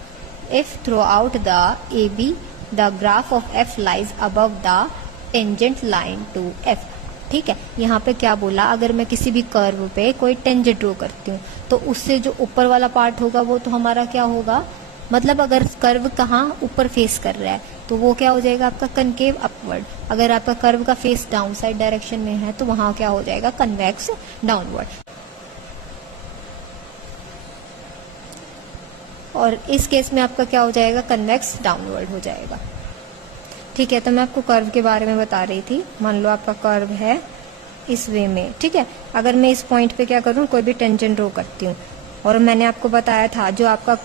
If throughout the A B the graph of F lies above the tangent line to F. ठीक है, यहाँ पे क्या बोला, अगर मैं किसी भी कर्व पे कोई टेंजेंट ड्रॉ करती हूँ तो उससे जो ऊपर वाला पार्ट होगा वो तो हमारा क्या होगा, मतलब अगर कर्व कहाँ ऊपर फेस कर रहा है तो वो क्या हो जाएगा आपका कनकेव अपवर्ड। अगर आपका कर्व का फेस डाउन साइड डायरेक्शन में है तो वहां क्या हो जाएगा, कन्वेक्स डाउनवर्ड। और इस केस में आपका क्या हो जाएगा, कन्वेक्स डाउनवर्ड हो जाएगा। ठीक है, तो मैं आपको कर्व के बारे में बता रही थी। मान लो आपका कर्व है इस वे में, ठीक है, अगर मैं इस पॉइंट पे क्या करूँ, कोई भी टेंजेंट ड्रॉ करती हूँ, और मैंने आपको बताया था जो आपका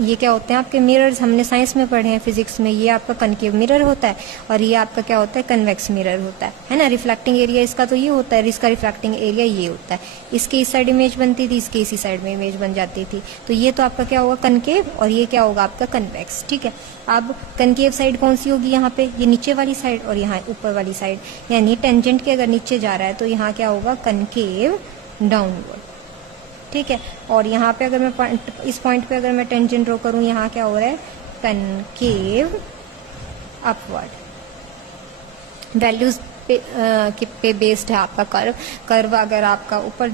ये क्या होते हैं आपके मिरर्स, हमने साइंस में पढ़े हैं फिजिक्स में, ये आपका कनकेव मिरर होता है और ये आपका क्या होता है, कन्वेक्स मिरर होता है ना। रिफ्लेक्टिंग एरिया इसका तो ये होता है, इसका रिफ्लेक्टिंग एरिया ये होता है। इसके इस साइड इमेज बनती थी, इसके इसी साइड में इमेज बन जाती थी। तो ये तो आपका क्या होगा, कनकेव, और ये क्या होगा आपका कन्वेक्स। ठीक है, अब कनकेव साइड कौन सी होगी यहाँ पे, ये नीचे वाली साइड और यहाँ ऊपर वाली साइड, यानी टेंजेंट के अगर नीचे जा रहा है तो यहाँ क्या होगा, कनकेव डाउनवर्ड। ठीक है, और यहाँ पे अगर मैं इस पॉइंट पे अगर मैं टेंजेंट ड्रॉ करूँ, यहाँ क्या हो रहा है, कनकेव अपवर्ड। वैल्यूज पे बेस्ड है आपका कर्व अगर आपका ऊपर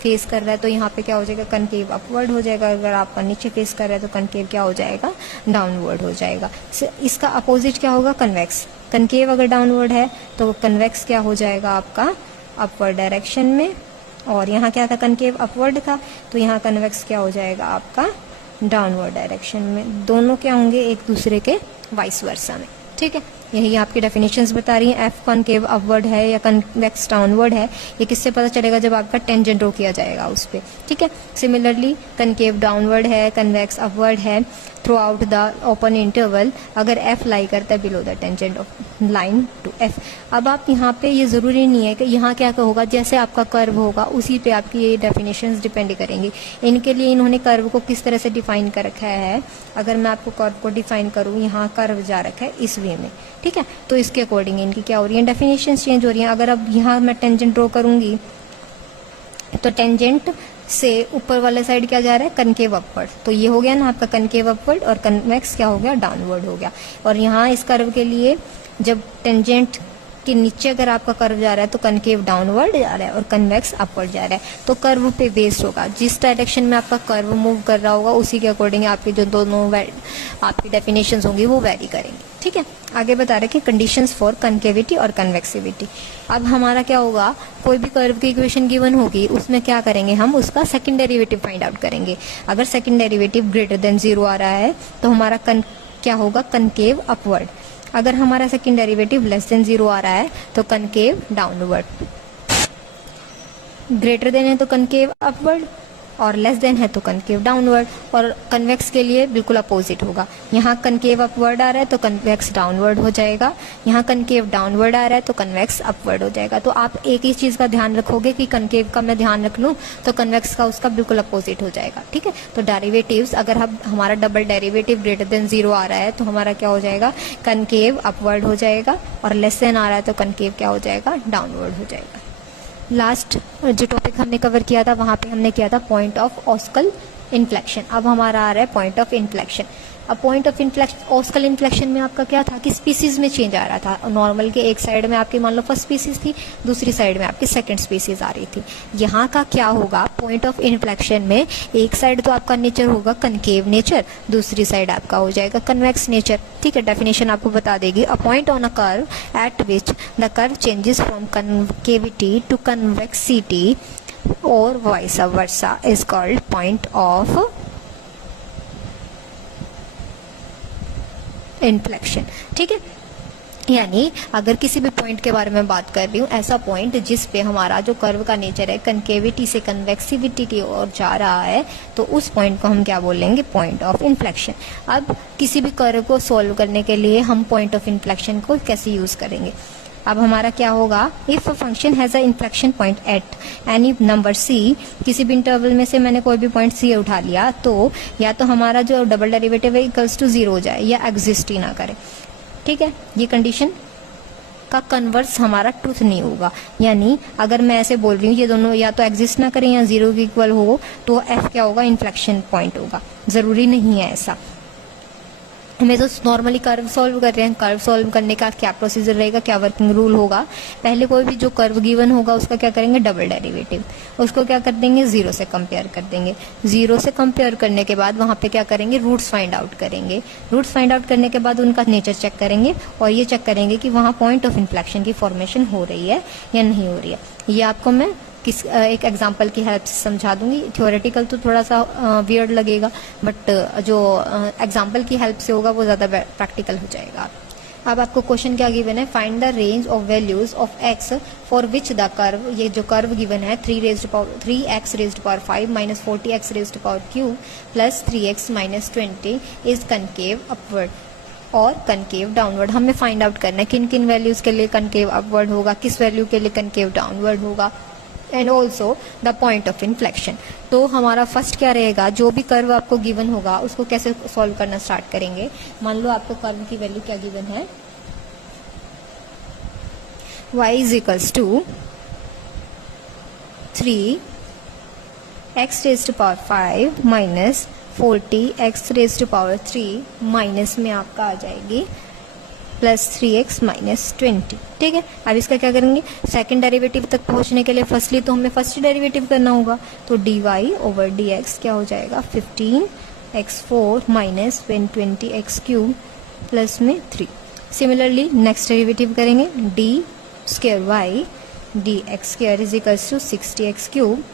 फेस कर रहा है तो यहाँ पे क्या हो जाएगा, कनकेव अपवर्ड हो जाएगा। अगर आपका नीचे फेस कर रहा है तो कनकेव क्या हो जाएगा, डाउनवर्ड हो जाएगा। इसका अपोजिट क्या होगा, कन्वेक्स। कनकेव अगर डाउनवर्ड है तो कन्वेक्स क्या हो जाएगा आपका, अपवर्ड डायरेक्शन में, और यहाँ क्या था, कनकेव अपवर्ड था, तो यहाँ कन्वेक्स क्या हो जाएगा आपका, डाउनवर्ड डायरेक्शन में। दोनों क्या होंगे, एक दूसरे के वाइस वर्सा में। ठीक है, यही आपकी डेफिनेशंस बता रही हैं। एफ कनकेव अपवर्ड है या कन्वेक्स डाउनवर्ड है, ये किससे पता चलेगा, जब आपका टेंजेंट ड्रॉ किया जाएगा उस पर। ठीक है, सिमिलरली कनकेव डाउनवर्ड है, कन्वेक्स अपवर्ड है throughout the open interval, अगर एफ लाई करता है below the tangent of line to F. अब आप यहाँ पे ये जरूरी नहीं है कि यहाँ क्या होगा, जैसे आपका कर्व होगा उसी पे आपकी ये डेफिनेशंस डिपेंड करेंगी। इनके लिए इन्होंने कर्व को किस तरह से डिफाइन कर रखा है, अगर मैं आपको कर्व को डिफाइन करूँ, यहाँ कर्व जा रखा है इस वे में, ठीक है, तो इसके अकॉर्डिंग इनकी क्या हो रही है, डेफिनेशंस चेंज हो रही हैं। अगर अब यहाँ मैं टेंजेंट ड्रॉ करूंगी तो टेंजेंट से ऊपर वाले साइड क्या जा रहा है, कनकेव अपवर्ड, तो ये हो गया ना आपका कनकेव अपवर्ड, और कन्वेक्स क्या हो गया, डाउनवर्ड हो गया। और यहाँ इस कर्व के लिए जब टेंजेंट के नीचे अगर आपका कर्व जा रहा है तो कनकेव डाउनवर्ड जा रहा है और कन्वेक्स अपवर्ड जा रहा है, तो कर्व पे बेस्ड होगा। जिस डायरेक्शन में आपका कर्व मूव कर रहा होगा उसी के अकॉर्डिंग आपकी जो दोनों आपकी डेफिनेशंस होंगी वो वैरी करेंगे। ठीक है, आगे बता रहे कि कंडीशंस फॉर कनकेविटी और कन्वेक्सिविटी। अब हमारा क्या होगा, कोई भी कर्व की इक्वेशन गिवन होगी उसमें क्या करेंगे, हम उसका सेकंड डेरिवेटिव फाइंड आउट करेंगे। अगर सेकंड डेरिवेटिव ग्रेटर देन 0 आ रहा है तो हमारा क्या होगा, कनकेव अपवर्ड। अगर हमारा सेकंड डेरिवेटिव लेस देन 0 आ रहा है तो कनकेव डाउनवर्ड, ग्रेटर देन है तो कनकेव अपवर्ड, और लेस देन है तो कनकेव डाउनवर्ड। और कन्वेक्स के लिए बिल्कुल अपोजिट होगा, यहाँ कनकेव अपवर्ड आ रहा है तो कन्वेक्स डाउनवर्ड हो जाएगा, यहाँ कनकेव डाउनवर्ड आ रहा है तो कन्वेक्स अपवर्ड हो जाएगा। तो आप एक ही चीज का ध्यान रखोगे कि कनकेव का मैं ध्यान रख लूँ तो कन्वेक्स का उसका बिल्कुल अपोजिट हो जाएगा। ठीक है, तो डेरिवेटिव्स अगर हमारा डबल डेरिवेटिव ग्रेटर देन 0 आ रहा है तो हमारा क्या हो जाएगा, कनकेव अपवर्ड हो जाएगा, और लेस देन आ रहा है तो कनकेव क्या हो जाएगा, डाउनवर्ड हो जाएगा। लास्ट जो टॉपिक हमने कवर किया था वहां पे हमने किया था पॉइंट ऑफ ऑस्कल इन्फ्लेक्शन। अब हमारा आ रहा है पॉइंट ऑफ इन्फ्लेक्शन। अब पॉइंट ऑफ इन्फ्लेक्शन, ऑस्कल इन्फ्लेक्शन में आपका क्या था कि स्पीसीज में चेंज आ रहा था। नॉर्मल के एक साइड में आपकी मान लो फर्स्ट स्पीसीज थी, दूसरी साइड में आपकी सेकंड स्पीसीज आ रही थी। यहाँ का क्या होगा, पॉइंट ऑफ इन्फ्लेक्शन में एक साइड तो आपका नेचर होगा कनकेव नेचर, दूसरी साइड आपका हो जाएगा कन्वेक्स नेचर। ठीक है, डेफिनेशन आपको बता देगी, a point on a curve at which the curve changes from concavity to convexity और vice versa is called point of inflection. ठीक है, यानी अगर किसी भी पॉइंट के बारे में बात कर रही हूँ, ऐसा पॉइंट जिस पे हमारा जो कर्व का नेचर है कनकेविटी से कन्वेक्सिविटी की ओर जा रहा है, तो उस पॉइंट को हम क्या बोलेंगे, पॉइंट ऑफ इन्फ्लेक्शन। अब किसी भी कर्व को सॉल्व करने के लिए हम पॉइंट ऑफ इन्फ्लेक्शन को कैसे यूज करेंगे, अब हमारा क्या होगा, if a function has a inflection point at any number C, किसी भी इंटरवल में से मैंने कोई भी पॉइंट सी उठा लिया, तो या तो हमारा जो डबल डेरिवेटिव है इक्वल्स टू 0 हो जाए या एग्जिस्ट ही ना करे। ठीक है, ये कंडीशन का कन्वर्स हमारा ट्रूथ नहीं होगा। यानी अगर मैं ऐसे बोल रही हूँ ये दोनों या तो एग्जिस्ट ना करें या 0 के इक्वल हो, तो एफ क्या होगा, इन्फ्लेक्शन पॉइंट होगा। जरूरी नहीं है ऐसा। हमें तो नॉर्मली कर्व सॉल्व कर रहे हैं, कर्व सॉल्व करने का क्या प्रोसीजर रहेगा, क्या वर्किंग रूल होगा, पहले कोई भी जो कर्व गिवन होगा उसका क्या करेंगे, डबल डेरिवेटिव, उसको क्या कर देंगे, 0 से कंपेयर कर देंगे। 0 से कंपेयर करने के बाद वहां पे क्या करेंगे, रूट्स फाइंड आउट करेंगे। रूट्स फाइंड आउट करने के बाद उनका नेचर चेक करेंगे और ये चेक करेंगे कि वहां पॉइंट ऑफ इन्फ्लेक्शन की फॉर्मेशन हो रही है या नहीं हो रही है। ये आपको मैं एक एग्जांपल की हेल्प से समझा दूंगी। थ्योरेटिकल तो थोड़ा सा वियर्ड लगेगा, बट जो एग्जांपल की हेल्प से होगा वो ज़्यादा प्रैक्टिकल हो जाएगा। अब आपको क्वेश्चन क्या गिवन है, find the range of values of x for which the curve, ये जो कर्व गिवन है 3x raised power 5 minus 40x raised power cube plus 3x minus 20 is concave upward और कनकेव डाउनवर्ड। हमें find out करना है किन किन values के लिए कनकेव अपवर्ड होगा, किस वैल्यू के लिए कनकेव डाउनवर्ड होगा, and also the point of inflection. तो हमारा फर्स्ट क्या रहेगा, जो भी कर्व आपको गिवन होगा उसको कैसे सॉल्व करना स्टार्ट करेंगे। मान लो आपको कर्व की वैल्यू क्या गिवन है, y is equals to 3x raised power 5 minus 40x raised power 3 minus में आपका आ जाएगी प्लस 3x माइनस 20। ठीक है, अब इसका क्या करेंगे, सेकंड डेरिवेटिव तक पहुंचने के लिए फर्स्टली तो हमें फर्स्ट डेरिवेटिव करना होगा, तो dy ओवर dx क्या हो जाएगा 15x4 minus 20x cube plus में 3। सिमिलरली नेक्स्ट डेरिवेटिव करेंगे d square y dx square is equals to 60x cube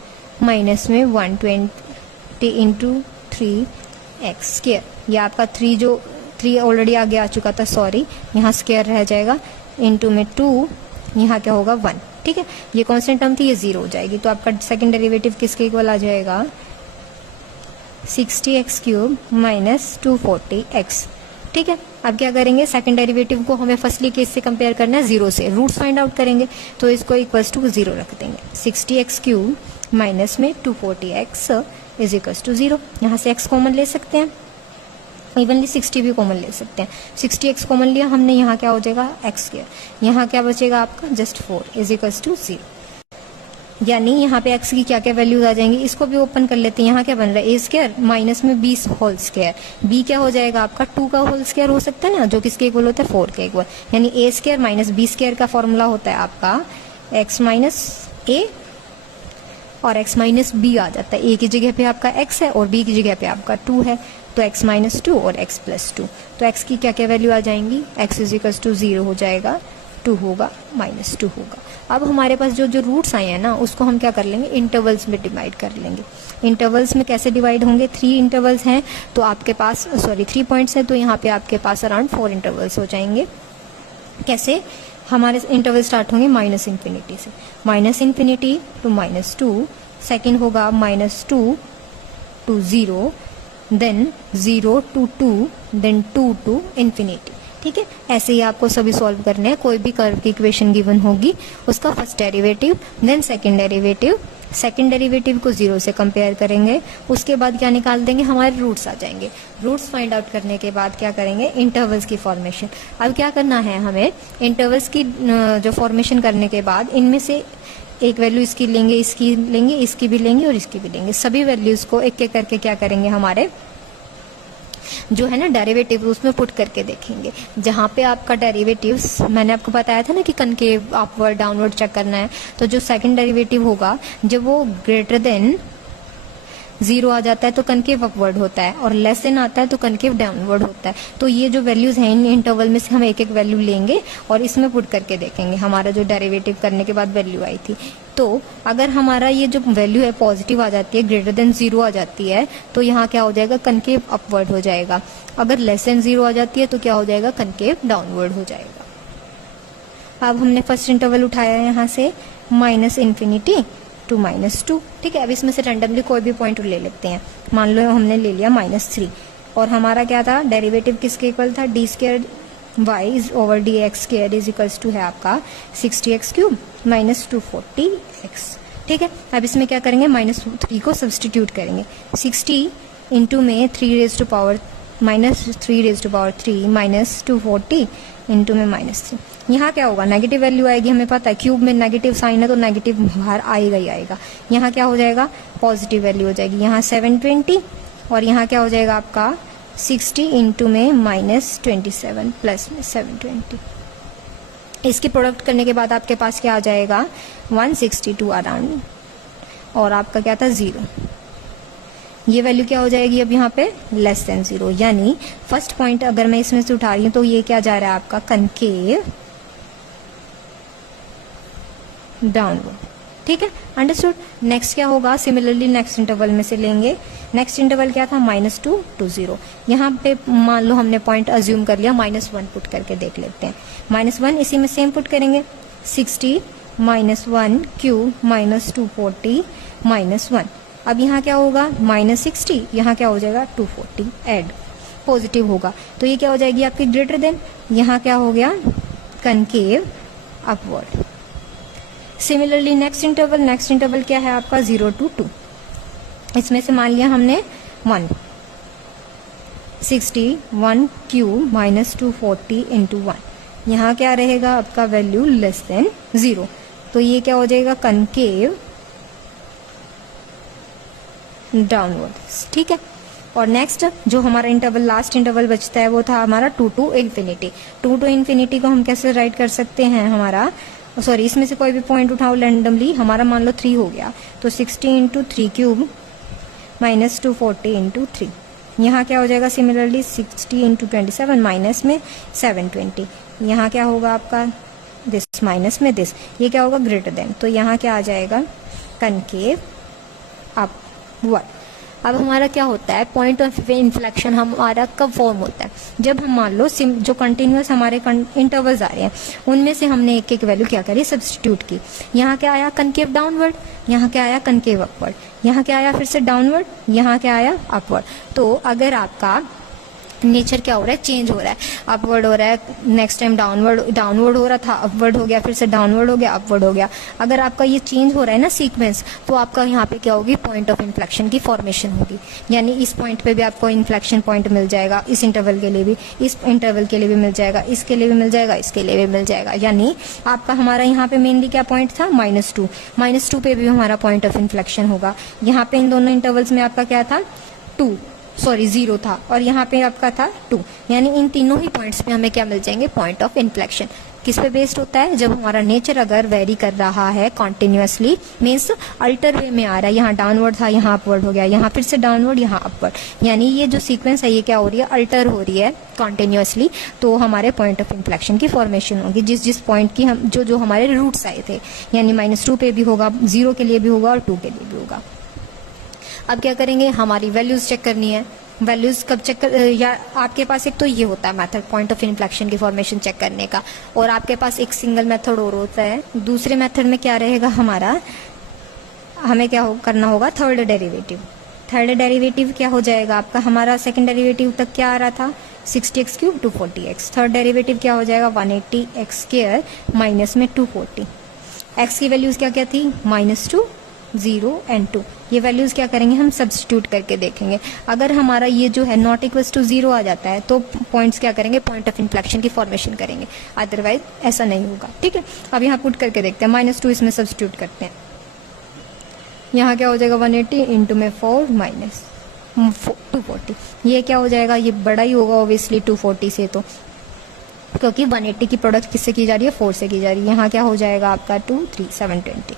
minus में 120 इंटू 3x स्क्वायर। ये आपका 3 ऑलरेडी आगे आ चुका था, सॉरी, यहाँ स्क्वायर रह जाएगा, इनटू में 2, यहाँ क्या होगा 1। ठीक है, ये कांस्टेंट टर्म थी, ये 0 हो जाएगी, तो आपका सेकंड डेरिवेटिव किसके इक्वल आ जाएगा 60x क्यूब माइनस 240x। ठीक है, अब क्या करेंगे, सेकंड डेरिवेटिव को हमें फर्स्टली केस से कंपेयर करना है 0 से, रूट्स फाइंड आउट करेंगे, तो इसको इक्वल्स टू 0 रख देंगे। 60x क्यूब माइनस में 240x इज इक्वल्स टू 0। यहाँ से x कॉमन ले सकते हैं, इवनली 60 भी कॉमन ले सकते हैं। 60x कॉमन लिया हमने, यहाँ क्या हो जाएगा x स्क्वायर, यहाँ क्या बचेगा आपका जस्ट 4 इज इक्वल्स टू 0। यानी यहाँ पे x की क्या क्या वैल्यूज आ जाएंगी, इसको भी ओपन कर लेते हैं। यहाँ क्या बन रहा है a स्क्वायर माइनस में b होल स्क्वायर, b क्या हो जाएगा आपका 2 का होल स्क्वायर हो सकता है ना, जो किसके इक्वल होता है 4 के इक्वल। यानी a square minus b square का फॉर्मूला होता है आपका x माइनस a और x माइनस b आ जाता है। a की जगह पे आपका x है और b की जगह पे आपका 2 है, तो x माइनस 2 और x प्लस 2। तो x की क्या क्या वैल्यू आ जाएंगी, x इज इक्वल टू 0 हो जाएगा, 2 होगा, माइनस 2 होगा। अब हमारे पास जो जो रूट्स आए हैं ना, उसको हम क्या कर लेंगे, इंटरवल्स में डिवाइड कर लेंगे। इंटरवल्स में कैसे डिवाइड होंगे, 3 इंटरवल्स हैं तो आपके पास 3 पॉइंट्स हैं, तो यहाँ पे आपके पास अराउंड 4 इंटरवल्स हो जाएंगे। कैसे, हमारे इंटरवल स्टार्ट होंगे माइनस इन्फिनिटी से, minus infinity to minus 2, second होगा minus 2 to 0, then 0 to 2, then 2 to infinity. ठीक है, ऐसे ही आपको सभी सॉल्व करने हैं। कोई भी कर्व की इक्वेशन गिवन होगी, उसका first derivative, then second derivative, second derivative को 0 से कंपेयर करेंगे, उसके बाद क्या निकाल देंगे, हमारे रूट्स आ जाएंगे। रूट्स फाइंड आउट करने के बाद क्या करेंगे, इंटरवल्स की फॉर्मेशन। अब क्या करना है हमें, इंटरवल्स की जो फॉर्मेशन करने के बाद इनमें से एक वैल्यू इसकी लेंगे, इसकी लेंगे, इसकी भी लेंगे और इसकी भी लेंगे। सभी वैल्यूज को एक एक करके क्या करेंगे, हमारे जो है ना डेरिवेटिव उसमें पुट करके देखेंगे। जहाँ पे आपका डेरिवेटिव्स मैंने आपको बताया था ना कि कनकेव अपवर्ड डाउनवर्ड चेक करना है, तो जो सेकंड डेरिवेटिव होगा जब वो ग्रेटर देन 0 आ जाता है तो कनकेव अपवर्ड होता है, और लेस देन आता है तो कनकेव डाउनवर्ड होता है। तो ये जो वैल्यूज हैं इन इंटरवल में से हम एक एक वैल्यू लेंगे और इसमें पुट करके देखेंगे हमारा जो डेरिवेटिव करने के बाद वैल्यू आई थी। तो अगर हमारा ये जो वैल्यू है पॉजिटिव आ जाती है, ग्रेटर देन 0 आ जाती है, तो यहाँ क्या हो जाएगा, कनकेव अपवर्ड हो जाएगा। अगर लेस देन 0 आ जाती है तो क्या हो जाएगा, कनकेव डाउनवर्ड हो जाएगा। अब हमने फर्स्ट इंटरवल उठाया है यहाँ से माइनस इन्फिनिटी टू माइनस 2। ठीक है, अब इसमें से रैंडमली कोई भी पॉइंट ले लेते हैं। मान लो हमने ले लिया -3 और हमारा क्या था, डेरिवेटिव किसके इक्वल था, d square Y is over D x square is equals to है आपका 60x क्यूब माइनस 240x। ठीक है, अब इसमें क्या करेंगे, -3 को सब्सटीट्यूट करेंगे। 60 इंटू में 3 raise to power -3 minus 240 into में -3। यहाँ क्या होगा, नेगेटिव वैल्यू आएगी, हमें पता है क्यूब में नेगेटिव साइन है तो नेगेटिव बाहर आएगा ही आएगा। यहाँ क्या हो जाएगा, पॉजिटिव वैल्यू हो जाएगी। यहाँ 720 और यहाँ क्या हो जाएगा आपका 60 इंटू में -27 प्लस में 720। इसकी प्रोडक्ट करने के बाद आपके पास क्या आ जाएगा 162 अराउंड, और आपका क्या था 0। ये वैल्यू क्या हो जाएगी अब यहाँ पे लेस देन 0, यानी फर्स्ट पॉइंट अगर मैं इसमें से उठा रही हूँ तो ये क्या जा रहा है आपका कनकेव डाउनवर्ड। ठीक है, अंडरस्टूड। नेक्स्ट क्या होगा, सिमिलरली नेक्स्ट इंटरवल में से लेंगे। नेक्स्ट इंटरवल क्या था -2 to 0। यहाँ पे मान लो हमने पॉइंट अज्यूम कर लिया, -1 पुट करके देख लेते हैं। -1 इसी में सेम पुट करेंगे, 60 -1 क्यूब -240 -1। अब यहाँ क्या होगा -60, यहाँ क्या हो जाएगा 240 ऐड पॉजिटिव होगा, तो ये क्या हो जाएगी आपकी ग्रेटर देन। यहाँ क्या हो गया concave upward. Similarly next interval क्या है आपका 0 to 2। इसमें से मान लिया हमने 1, 61 क्यूब -240 इंटू 1। यहाँ क्या रहेगा आपका वैल्यू लेस देन 0, तो ये क्या हो जाएगा कनकेव डाउनवर्ड। ठीक है, और नेक्स्ट जो हमारा इंटरवल लास्ट इंटरवल बचता है वो था हमारा 2 to infinity। 2 to infinity को हम कैसे राइट कर सकते हैं, हमारा सॉरी इसमें से कोई भी पॉइंट उठाओ रैंडमली, हमारा मान लो 3 हो गया तो 60 इंटू 3 क्यूब -240 इंटू 3। यहाँ क्या हो जाएगा सिमिलरली 60 इंटू 27 माइनस में 720। यहाँ क्या होगा आपका दिस माइनस में दिस, ये क्या होगा ग्रेटर देन, तो यहाँ क्या आ जाएगा कनकेव अपवर्ड। अब हमारा क्या होता है पॉइंट ऑफ इन्फ्लेक्शन हमारा कब फॉर्म होता है, जब हम मान लो जो कंटिन्यूअस हमारे इंटरवल्स आ रहे हैं उनमें से हमने एक एक वैल्यू क्या करी सब्स्टिट्यूट की। यहाँ क्या आया कनकेव डाउनवर्ड, यहाँ क्या आया कनकेव अपवर्ड, यहाँ क्या आया फिर से डाउनवर्ड, यहाँ क्या आया अपवर्ड। तो अगर आपका नेचर क्या हो रहा है चेंज हो रहा है, अपवर्ड हो रहा है, नेक्स्ट टाइम डाउनवर्ड हो रहा था, अपवर्ड हो गया, फिर से डाउनवर्ड हो गया, अपवर्ड हो गया। अगर आपका ये चेंज हो रहा है ना सीक्वेंस, तो आपका यहाँ पे क्या होगी पॉइंट ऑफ इन्फ्लेक्शन की फॉर्मेशन होगी। यानी इस पॉइंट पे भी आपको इन्फ्लेक्शन पॉइंट मिल जाएगा, इस इंटरवल के लिए भी, इस इंटरवल के लिए भी मिल जाएगा, इसके लिए भी मिल जाएगा, इसके लिए भी मिल जाएगा। यानी आपका हमारा यहाँ पे मेनली क्या पॉइंट था -2 पे भी हमारा पॉइंट ऑफ इन्फ्लेक्शन होगा। यहाँ पे इन दोनों इंटरवल्स में आपका क्या था 0 था, और यहाँ पे आपका था 2। यानी इन तीनों ही पॉइंट्स पे हमें क्या मिल जाएंगे पॉइंट ऑफ इन्फ्लेक्शन। किस पे बेस्ड होता है, जब हमारा नेचर अगर वेरी कर रहा है कॉन्टिन्यूसली, मीन्स अल्टर वे में आ रहा है, यहाँ डाउनवर्ड था यहाँ अपवर्ड हो गया, यहाँ फिर से डाउनवर्ड यहाँ अपवर्ड, यानी ये जो सीक्वेंस है ये क्या हो रही है अल्टर हो रही है कॉन्टिन्यूसली, तो हमारे पॉइंट ऑफ इन्फ्लेक्शन की फॉर्मेशन होगी। जिस पॉइंट की हम जो हमारे रूट्स आए थे, यानी -2 पे भी होगा, 0 के लिए भी होगा और 2 के लिए भी होगा। अब क्या करेंगे, हमारी वैल्यूज चेक करनी है। वैल्यूज कब चेक कर, या आपके पास एक तो ये होता है मेथड पॉइंट ऑफ इन्फ्लेक्शन की फॉर्मेशन चेक करने का, और आपके पास एक सिंगल मेथड और होता है। दूसरे मेथड में क्या रहेगा हमारा, हमें क्या करना होगा थर्ड डेरिवेटिव क्या हो जाएगा आपका, हमारा सेकंड डेरिवेटिव तक क्या आ रहा था 60x cube 240x, third derivative क्या हो जाएगा 180x स्क्वायर माइनस में 240। x की वैल्यूज क्या क्या थी -2, 0 एंड 2। ये वैल्यूज क्या करेंगे हम सब्स्टिट्यूट करके देखेंगे। अगर हमारा ये जो है नॉट इक्वल्स टू 0 आ जाता है तो पॉइंट्स क्या करेंगे पॉइंट ऑफ इन्फ्लेक्शन की फॉर्मेशन करेंगे, अदरवाइज ऐसा नहीं होगा। ठीक है, अब यहाँ पुट करके देखते हैं, -2 इसमें सब्स्टिट्यूट करते हैं। यहाँ क्या हो जाएगा 180 इंटू में 4 माइनस 240। ये क्या हो जाएगा, ये बड़ा ही होगा ऑब्वियसली 240 से, तो क्योंकि 180 की प्रोडक्ट किससे की जा रही है 4 से की जा रही है। यहाँ क्या हो जाएगा आपका 2 3 720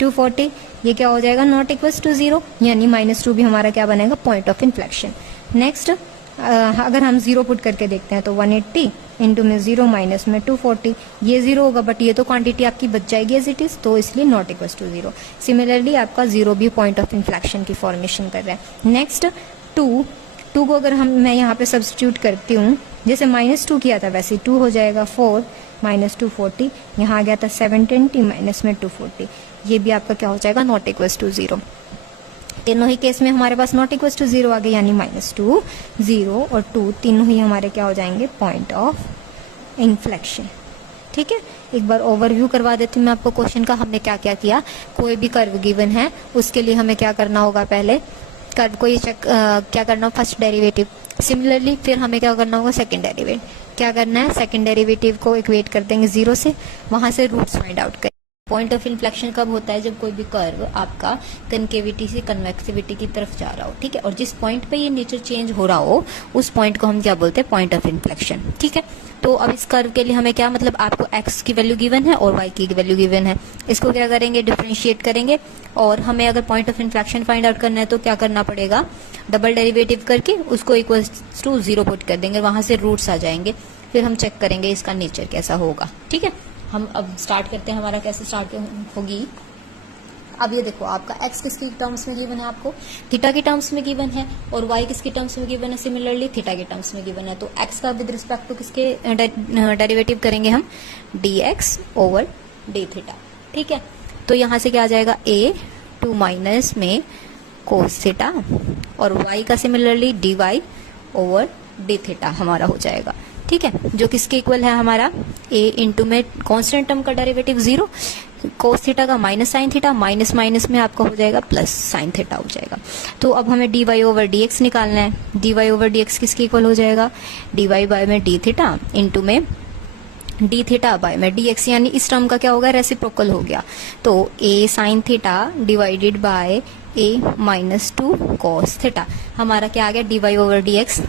240। ये क्या हो जाएगा नॉट इक्वल्स टू 0, यानी -2 भी हमारा क्या बनेगा पॉइंट ऑफ इन्फ्लेक्शन। नेक्स्ट अगर हम 0 पुट करके देखते हैं तो 180 इंटू में 0 माइनस में 240, ये 0 होगा बट ये तो क्वांटिटी आपकी बच जाएगी एज इट इज, तो इसलिए नॉट इक्वल्स टू 0। सिमिलरली आपका 0 भी पॉइंट ऑफ इन्फ्लेक्शन की फॉर्मेशन कर रहा है। नेक्स्ट 2 को अगर मैं यहाँ पे सब्स्टिट्यूट करती हूँ, जैसे -2 किया था वैसे 2 हो जाएगा 4 माइनस 240, यहाँ आ गया था 720 माइनस में 240, ये भी आपका क्या हो जाएगा नॉट इक्वल्स टू 0। तीनों ही केस में हमारे पास नॉट इक्वल्स टू 0 आ गए, यानी -2, 0 और 2 तीनों ही हमारे क्या हो जाएंगे पॉइंट ऑफ इन्फ्लेक्शन। ठीक है, एक बार ओवरव्यू करवा देती हूँ मैं आपको क्वेश्चन का, हमने क्या क्या किया। कोई भी कर्व गिवन है उसके लिए हमें क्या करना होगा, पहले कर्व को ये क्या करना होगा, फर्स्ट डेरिवेटिव। सिमिलरली फिर हमें क्या करना होगा, सेकंड डेरिवेटिव। क्या करना है, सेकंड डेरिवेटिव को इक्वेट कर देंगे 0 से, वहां से रूट्स फाइंड आउट करें। पॉइंट ऑफ इन्फ्लेक्शन कब होता है, जब कोई भी कर्व आपका कनकेविटी से कन्वेक्सिविटी की तरफ जा रहा हो। ठीक है, और जिस पॉइंट पे ये नेचर चेंज हो रहा हो उस पॉइंट को हम क्या बोलते हैं, पॉइंट ऑफ इन्फ्लेक्शन। ठीक है, तो अब इस कर्व के लिए हमें क्या मतलब, आपको x की वैल्यू गिवन है और y की वैल्यू गिवन है, इसको क्या करेंगे, डिफरेंशिएट करेंगे। और हमें अगर point of inflection find out करना है तो क्या करना पड़ेगा, डबल डेरिवेटिव करके उसको इक्वल टू 0 पुट कर देंगे, वहां से रूट्स आ जाएंगे, फिर हम चेक करेंगे इसका नेचर कैसा होगा। ठीक है, हम अब स्टार्ट करते हैं, हमारा कैसे स्टार्ट होगी। अब ये देखो, आपका x किसकी टर्म्स में गिवन है, आपको थीटा के टर्म्स में गिवन है, और y किसकी टर्म्स में गिवन है, सिमिलरली थीटा के टर्म्स में गिवन है। तो x का विद रिस्पेक्ट टू किसके डेरिवेटिव करेंगे हम, dx ओवर d थीटा। ठीक है, तो यहां से क्या आ जाएगा, a टू माइनस में कोस थीटा, और y का similarly dy over d theta हमारा हो जाएगा। ठीक है, जो किसके इक्वल है हमारा, a इंटू में कांस्टेंट टर्म का डेरिवेटिव 0, कोस थीटा का minus sine theta, minus minus में आपका हो जाएगा प्लस साइन थीटा हो जाएगा। तो अब हमें dy ओवर dx निकालना है। dy ओवर dx किसके इक्वल हो जाएगा, dy बाय में d थीटा इंटू में d थीटा बाय में dx, यानी इस टर्म का क्या होगा, रेसिप्रोकल हो गया। तो a sine theta divided by a minus 2 cos theta, हमारा क्या आ गया, dy ओवर dx।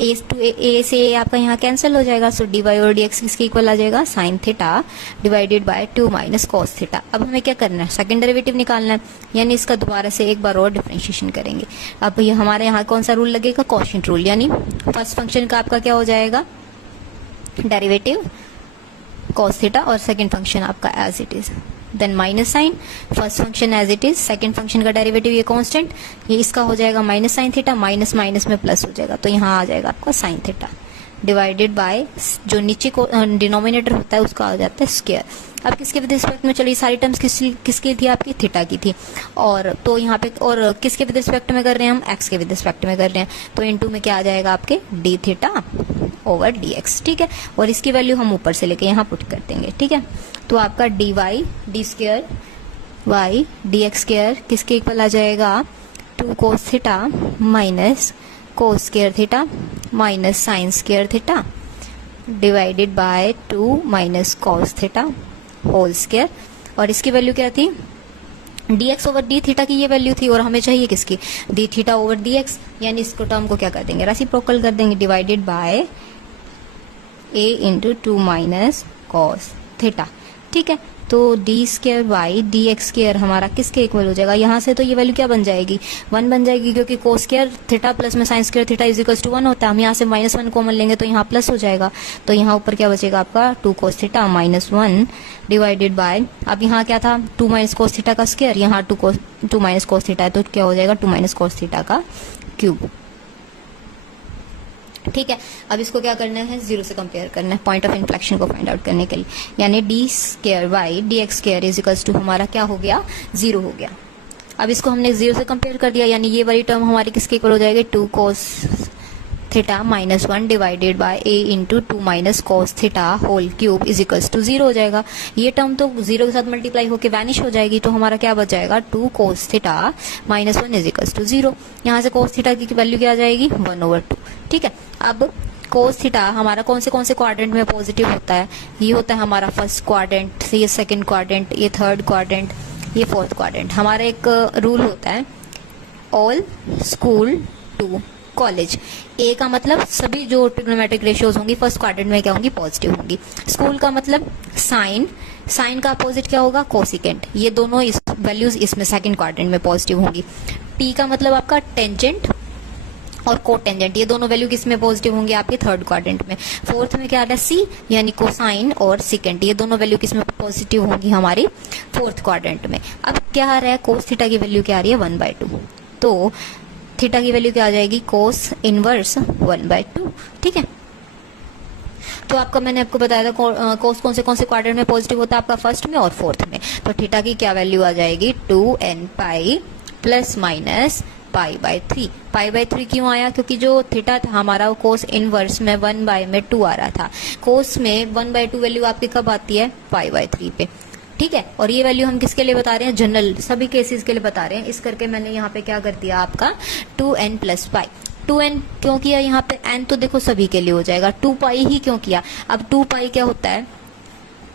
ए से ए आपका यहाँ कैंसिल हो जाएगा, सो डी वाई और डी एक्स किसके इक्वल आ जाएगा, sine theta divided by 2 minus cos theta. अब हमें क्या करना है, सेकंड डेरिवेटिव निकालना है, यानी इसका दोबारा से एक बार और डिफरेंशिएशन करेंगे। अब ये हमारे यहाँ कौन सा रूल लगेगा, कोशिएंट रूल, यानी फर्स्ट फंक्शन का आपका क्या हो जाएगा, डेरिवेटिव कॉस थीटा, और सेकंड फंक्शन आपका as it is, then minus sine, first function as it is, second function का डेरिवेटिव ये कांस्टेंट, ये इसका हो जाएगा minus sine theta, minus minus में प्लस हो जाएगा, तो यहाँ आ जाएगा आपका साइन थीटा डिवाइडेड बाय जो नीचे को डिनोमिनेटर होता है उसका आ जाता है स्क्वायर। अब किसके विद रिस्पेक्ट में, चलिए सारी टर्म्स किसकी थी, आपकी थीटा की थी, और तो यहाँ पे और किसके विद रिस्पेक्ट में कर रहे हैं हम, एक्स के विद रिस्पेक्ट में कर रहे हैं, तो इनटू में क्या आ जाएगा आपके D theta over D x. ठीक है, और इसकी वैल्यू हम ऊपर से लेके यहाँ पुट कर देंगे। ठीक है, तो आपका D Y D square Y D x square किसके इक्वल आ जाएगा, 2 cos theta minus cos square theta minus sine square theta divided by 2 minus cos theta whole square, और इसकी वैल्यू क्या थी, dx ओवर डी थीटा की ये value थी, और हमें चाहिए किसकी, D theta over D x, यानी इसको टर्म को क्या कर देंगे, रेसिप्रोकल कर देंगे, divided by a into 2 minus cos theta. ठीक है, तो d square by D x square हमारा किसके इक्वल हो जाएगा, यहाँ से तो ये वैल्यू क्या बन जाएगी, 1 बन जाएगी, क्योंकि कोस स्क्वायर थीटा प्लस में sine square theta is equal to 1 होता है। हम यहाँ से -1 कॉमन लेंगे तो यहाँ प्लस हो जाएगा, तो यहाँ ऊपर क्या बचेगा आपका 2 कोस थीटा -1 डिवाइडेड बाय, अब यहाँ क्या था 2 माइनस कोस थीटा का स्क्वायर, यहाँ 2 माइनस कोस थीटा है तो क्या हो जाएगा 2 माइनस कोस थीटा का क्यूब। ठीक है, अब इसको क्या करना है, 0 से कंपेयर करना है पॉइंट ऑफ इन्फ्लेक्शन को फाइंड आउट करने के लिए, यानी D square by D x square is equals to हमारा क्या हो गया, 0 हो गया। अब इसको हमने 0 से कंपेयर कर दिया, यानी ये वाली टर्म हमारी किसके इक्वल हो जाएगी, 2 cos theta -1 divided by a into 2 minus cos theta whole cube is equals to 0 हो जाएगा। ये टर्म तो 0 के साथ मल्टीप्लाई होकर वैनिश हो जाएगी, तो हमारा क्या बच जाएगा, 2 cos theta -1 is equals to 0। यहाँ से कोस थीटा की वैल्यू क्या आ जाएगी, 1/2। ठीक है, अब कोस थीटा हमारा कौन से क्वाड्रेंट में पॉजिटिव होता है, ये होता है हमारा फर्स्ट क्वाड्रेंट, ये सेकंड क्वाड्रेंट, ये थर्ड क्वाड्रेंट, ये फोर्थ क्वाड्रेंट। हमारा एक रूल होता है, ऑल स्कूल टू कॉलेज, ए का मतलब सभी जो ट्रिग्नोमेट्रिक रेशियोज होंगी फर्स्ट क्वाड्रेंट में क्या होंगी, पॉजिटिव होंगी। स्कूल का मतलब साइन, साइन का अपोजिट क्या होगा, कोसिकेंट, ये दोनों इस वैल्यूज इसमें सेकंड क्वाड्रेंट में पॉजिटिव होंगी। टी का मतलब आपका टेंजेंट और कोटेंजेंट, ये दोनों वैल्यू किसमें पॉजिटिव होंगे, आपके थर्ड क्वाड्रेंट में। फोर्थ में क्या आ रहा है, सी, यानी कोसाइन और सिकेंट, ये दोनों वैल्यू किसमें पॉजिटिव होंगी, हमारी फोर्थ क्वाड्रेंट में। अब क्या आ रहा है, कोस थीटा की वैल्यू क्या आ रही है, 1/2, तो थीटा की वैल्यू क्या आ जाएगी, कोस इनवर्स 1/2। ठीक है, तो आपका मैंने आपको बताया था कोस कौन से क्वाड्रेंट में पॉजिटिव होता है, आपका फर्स्ट में और फोर्थ में। तो थीटा की क्या वैल्यू आ जाएगी, 2n pi plus minus pi by 3। Pi by 3 क्यों आया? क्योंकि जो थीटा था हमारा वो कोस इनवर्स में 1/2 आ रहा था। कोस में 1/2 वैल्यू आपकी कब आती है? पाई बाय 3 पे, ठीक है। और ये वैल्यू हम किसके लिए बता रहे हैं? जनरल सभी केसेस के लिए बता रहे हैं। इस करके मैंने यहाँ पे क्या कर दिया आपका 2n प्लस पाई। 2n क्यों किया यहाँ पे? n तो देखो सभी के लिए हो जाएगा। 2 पाई ही क्यों किया? अब 2 पाई क्या होता है?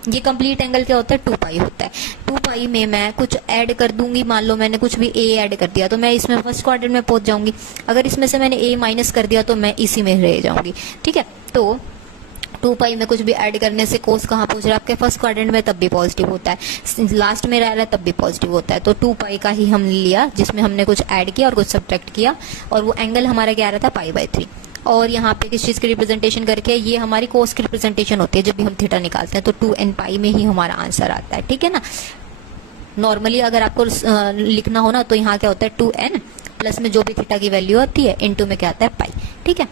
ये कंप्लीट एंगल क्या होता है? 2 पाई होता है। 2 पाई में मैं कुछ ऐड कर दूंगी, मान लो मैंने कुछ भी a ऐड कर दिया तो मैं इसमें फर्स्ट क्वाड्रेंट में पहुंच जाऊंगी। अगर इसमें से मैंने a माइनस कर दिया तो मैं इसी में रह जाऊंगी, ठीक है। तो 2 पाई में कुछ भी ऐड करने से कोस कहाँ पहुंच रहा है? आपके फर्स्ट क्वाड्रेंट में, तब भी पॉजिटिव होता है। लास्ट में रह रहा है तब भी पॉजिटिव होता है। तो 2 पाई का ही हमने लिया जिसमें हमने कुछ ऐड किया और कुछ सब्ट्रैक्ट किया, और वो एंगल हमारा क्या आ रहा था? Pi by 3। और यहाँ पे किस चीज की रिप्रेजेंटेशन करके? ये हमारी कोस की रिप्रेजेंटेशन होती है जब भी हम थीटा निकालते हैं, तो 2n पाई में ही हमारा आंसर आता है, ठीक है ना। नॉर्मली अगर आपको लिखना हो ना तो यहाँ क्या होता है? 2n प्लस में जो भी थीटा की वैल्यू आती है इनटू में क्या आता है? पाई, ठीक है।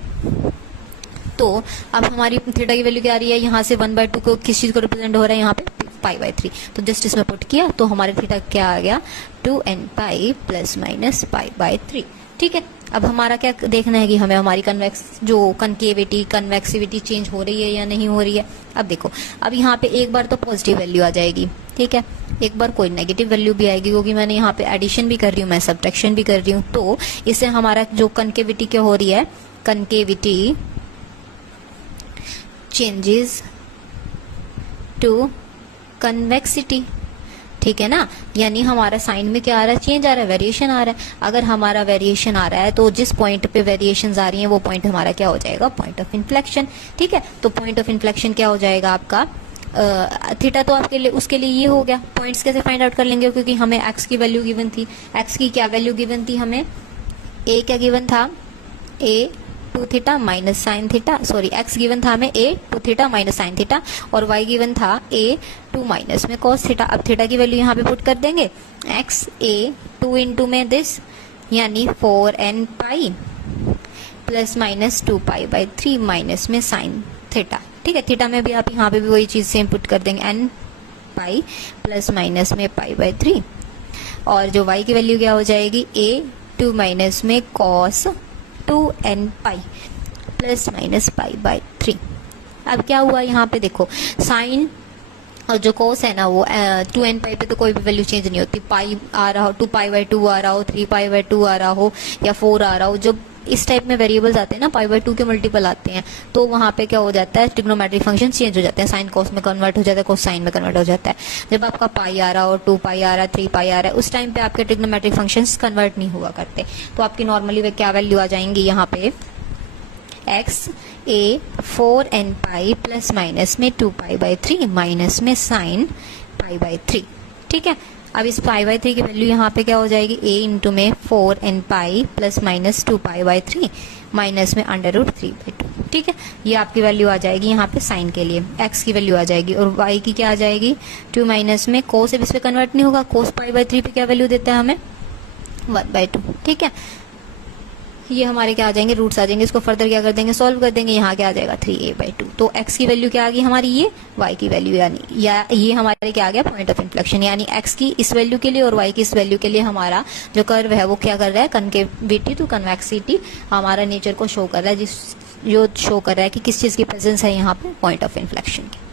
तो अब हमारी थीटा की वैल्यू क्या आ रही है? यहाँ से 1/2 को किस चीज को रिप्रेजेंट हो रहा है? यहाँ पे पाई बाय 3। तो जस्ट इसमें पुट किया तो हमारे थीटा क्या आ गया? 2n pi plus minus pi by 3, ठीक है। अब हमारा क्या देखना है कि हमें हमारी कन्वेक्स जो कनकेविटी कन्वेक्सिविटी चेंज हो रही है या नहीं हो रही है। अब देखो, अब यहाँ पे एक बार तो पॉजिटिव वैल्यू आ जाएगी, ठीक है, एक बार कोई नेगेटिव वैल्यू भी आएगी, क्योंकि मैंने यहाँ पे एडिशन भी कर रही हूँ, मैं सब्ट्रैक्शन भी कर रही हूँ। तो इससे हमारा जो कनकेविटी क्या हो रही है? कनकेविटी चेंजेस टू कन्वेक्सिटी, ठीक है ना। यानी हमारा साइन में क्या आ रहा है? चेंज आ रहा है, वेरिएशन आ रहा है। अगर हमारा वेरिएशन आ रहा है तो जिस पॉइंट पे वेरिएशंस आ रही हैं वो पॉइंट हमारा क्या हो जाएगा? पॉइंट ऑफ इन्फ्लेक्शन, ठीक है। तो पॉइंट ऑफ इन्फ्लेक्शन क्या हो जाएगा आपका? थीटा तो आपके लिए उसके लिए ये हो गया। पॉइंट्स कैसे फाइंड आउट कर लेंगे? क्योंकि हमें एक्स की वैल्यू गिवन थी। एक्स की क्या वैल्यू गिवन थी हमें? ए क्या गिवन था? ए 2 theta minus sine theta, sorry x given था हमें a 2 theta minus sine theta, और y गिवन था a 2 माइनस में cos थीटा। अब थीटा की वैल्यू यहाँ पे पुट कर देंगे, x a 2 इंटू में दिस यानी 4n pi plus minus 2 pi by 3 minus में साइन थीटा, ठीक है। थीटा में भी आप यहाँ पे भी वही चीज सेम पुट कर देंगे, n पाई प्लस माइनस में पाई बाई 3, और जो y की वैल्यू क्या हो जाएगी? a 2 माइनस में cos 2n pi plus minus pi by 3। अब क्या हुआ यहाँ पे? देखो साइन और जो कोस है ना वो 2n पाई पे तो कोई भी वैल्यू चेंज नहीं होती। पाई आ रहा हो, 2 पाई बाय 2 आ रहा हो, 3 पाई बाय 2 आ रहा हो, या 4 आ रहा हो, जब इस टाइप में वेरिएबल्स आते हैं ना, पाई बाय 2 के मल्टीपल आते हैं, तो वहां पे क्या हो जाता है? ट्रिग्नोमेट्रिक फंक्शन चेंज हो जाते हैं, साइन कोस में कन्वर्ट हो जाता है, कोस साइन में कन्वर्ट हो जाता है। जब आपका पाई आ रहा हो, 2 पाई आ रहा है, 3 पाई आ रहा है, उस टाइम पे आपके ट्रिग्नोमेट्रिक फंक्शंस कन्वर्ट नहीं हुआ करते। तो आपकी नॉर्मली वे क्या वैल्यू आ जाएंगी यहाँ पे? एक्स ए 4n पाई प्लस माइनस में 2 पाई बाई 3 माइनस में साइन पाई बाई 3, ठीक है। अब इस पाई बाई 3 की वैल्यू यहाँ पे क्या हो जाएगी? a इंटू में 4n pi plus minus 2 pi by 3 minus में √3/2, ठीक है। ये आपकी वैल्यू आ जाएगी यहाँ पे साइन के लिए, x की वैल्यू आ जाएगी, और y की क्या आ जाएगी? 2 माइनस में कोस, अब इस पे कन्वर्ट नहीं होगा, कोस पाई बाई 3 पे क्या वैल्यू देता है हमें? 1/2, ठीक है। ये हमारे क्या आ जाएंगे? रूट्स आ जाएंगे। इसको फर्दर क्या कर देंगे? सॉल्व कर देंगे। यहाँ क्या आ जाएगा? 3a/2। तो x की वैल्यू क्या आ गई हमारी? ये y की वैल्यू, यानी या ये हमारे क्या आ गया? Point of inflection. यानी x की इस वैल्यू के लिए और y की इस वैल्यू के लिए हमारा जो कर्व है वो क्या कर रहा है? कनकेविटी टू कन्वेक्सिटी हमारा नेचर को शो कर रहा है, जो शो कर रहा है कि किस चीज की प्रेजेंस है यहाँ पे? पॉइंट ऑफ इन्फ्लेक्शन की।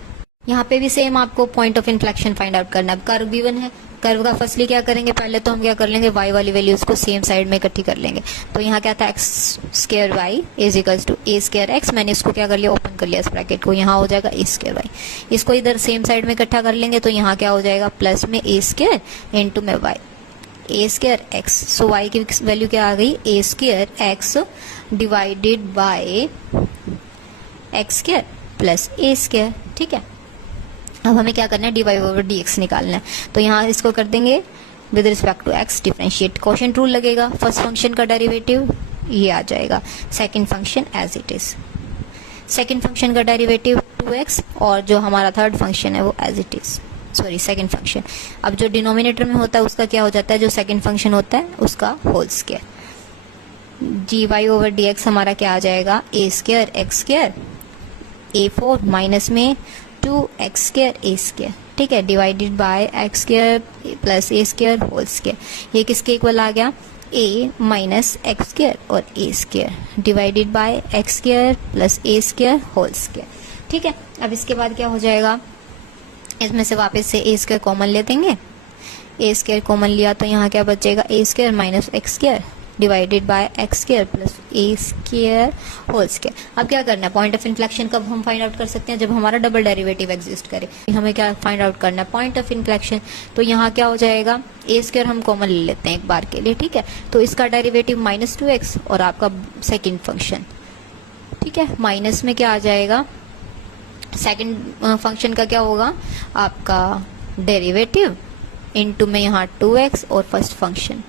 यहाँ पे भी सेम आपको point of inflection find out करना है। कर्व गिवन है, कर्व का फर्स्टली क्या करेंगे? पहले तो हम क्या कर लेंगे? y वाली वैल्यूज को सेम साइड में इकट्ठी कर लेंगे। तो यहाँ क्या था? x square y is equals to a square x। मैंने इसको क्या कर लिया? ओपन कर लिया इस ब्रैकेट को। यहाँ हो जाएगा a स्क्वायर y। इसको इधर सेम साइड में इकट्ठा कर लेंगे तो यहाँ क्या हो जाएगा? प्लस में a स्क्वायर इंटू में y a square x। So y की वैल्यू क्या आ गई? a square x divided by x square plus a square, ठीक है। अब हमें क्या करना है? dy ओवर dx निकालना है। तो यहाँ इसको कर देंगे with respect to x, differentiate quotient rule लगेगा। फर्स्ट फंक्शन का डेरिवेटिव ये आ जाएगा, second function as it is, second function का डेरिवेटिव 2x, और जो हमारा थर्ड फंक्शन है वो as it is, sorry second function. अब जो डिनोमिनेटर में होता है उसका क्या हो जाता है? जो सेकंड फंक्शन होता है उसका whole square. dy over dx हमारा क्या आ जाएगा? a square x square a4 minus में 2x स्क्वायर a स्क्वायर, ठीक है, divided by x square plus a square whole square. ये किसके इक्वल आ गया? a माइनस एक्स स्क्वायर और a square divided by x square plus a square whole square. ठीक है, अब इसके बाद क्या हो जाएगा, इसमें से वापस से a स्क्वायर कॉमन ले देंगे, a स्क्वायर कॉमन लिया तो यहाँ क्या बचेगा, a square minus x square divided by x square plus a square whole square. अब क्या करना है, पॉइंट ऑफ इन्फ्लेक्शन कब हम फाइंड आउट कर सकते हैं, जब हमारा डबल डेरिवेटिव एग्जिस्ट करे। हमें क्या फाइंड आउट करना है, पॉइंट ऑफ इन्फ्लेक्शन। तो यहाँ क्या हो जाएगा, a स्क्वायर हम कॉमन ले लेते हैं एक बार के लिए। ठीक है, तो इसका डेरिवेटिव -2x और आपका सेकेंड फंक्शन। ठीक है, माइनस में क्या आ जाएगा, सेकेंड फंक्शन का क्या होगा, आपका डेरिवेटिव इनटू में यहाँ 2x और फर्स्ट फंक्शन।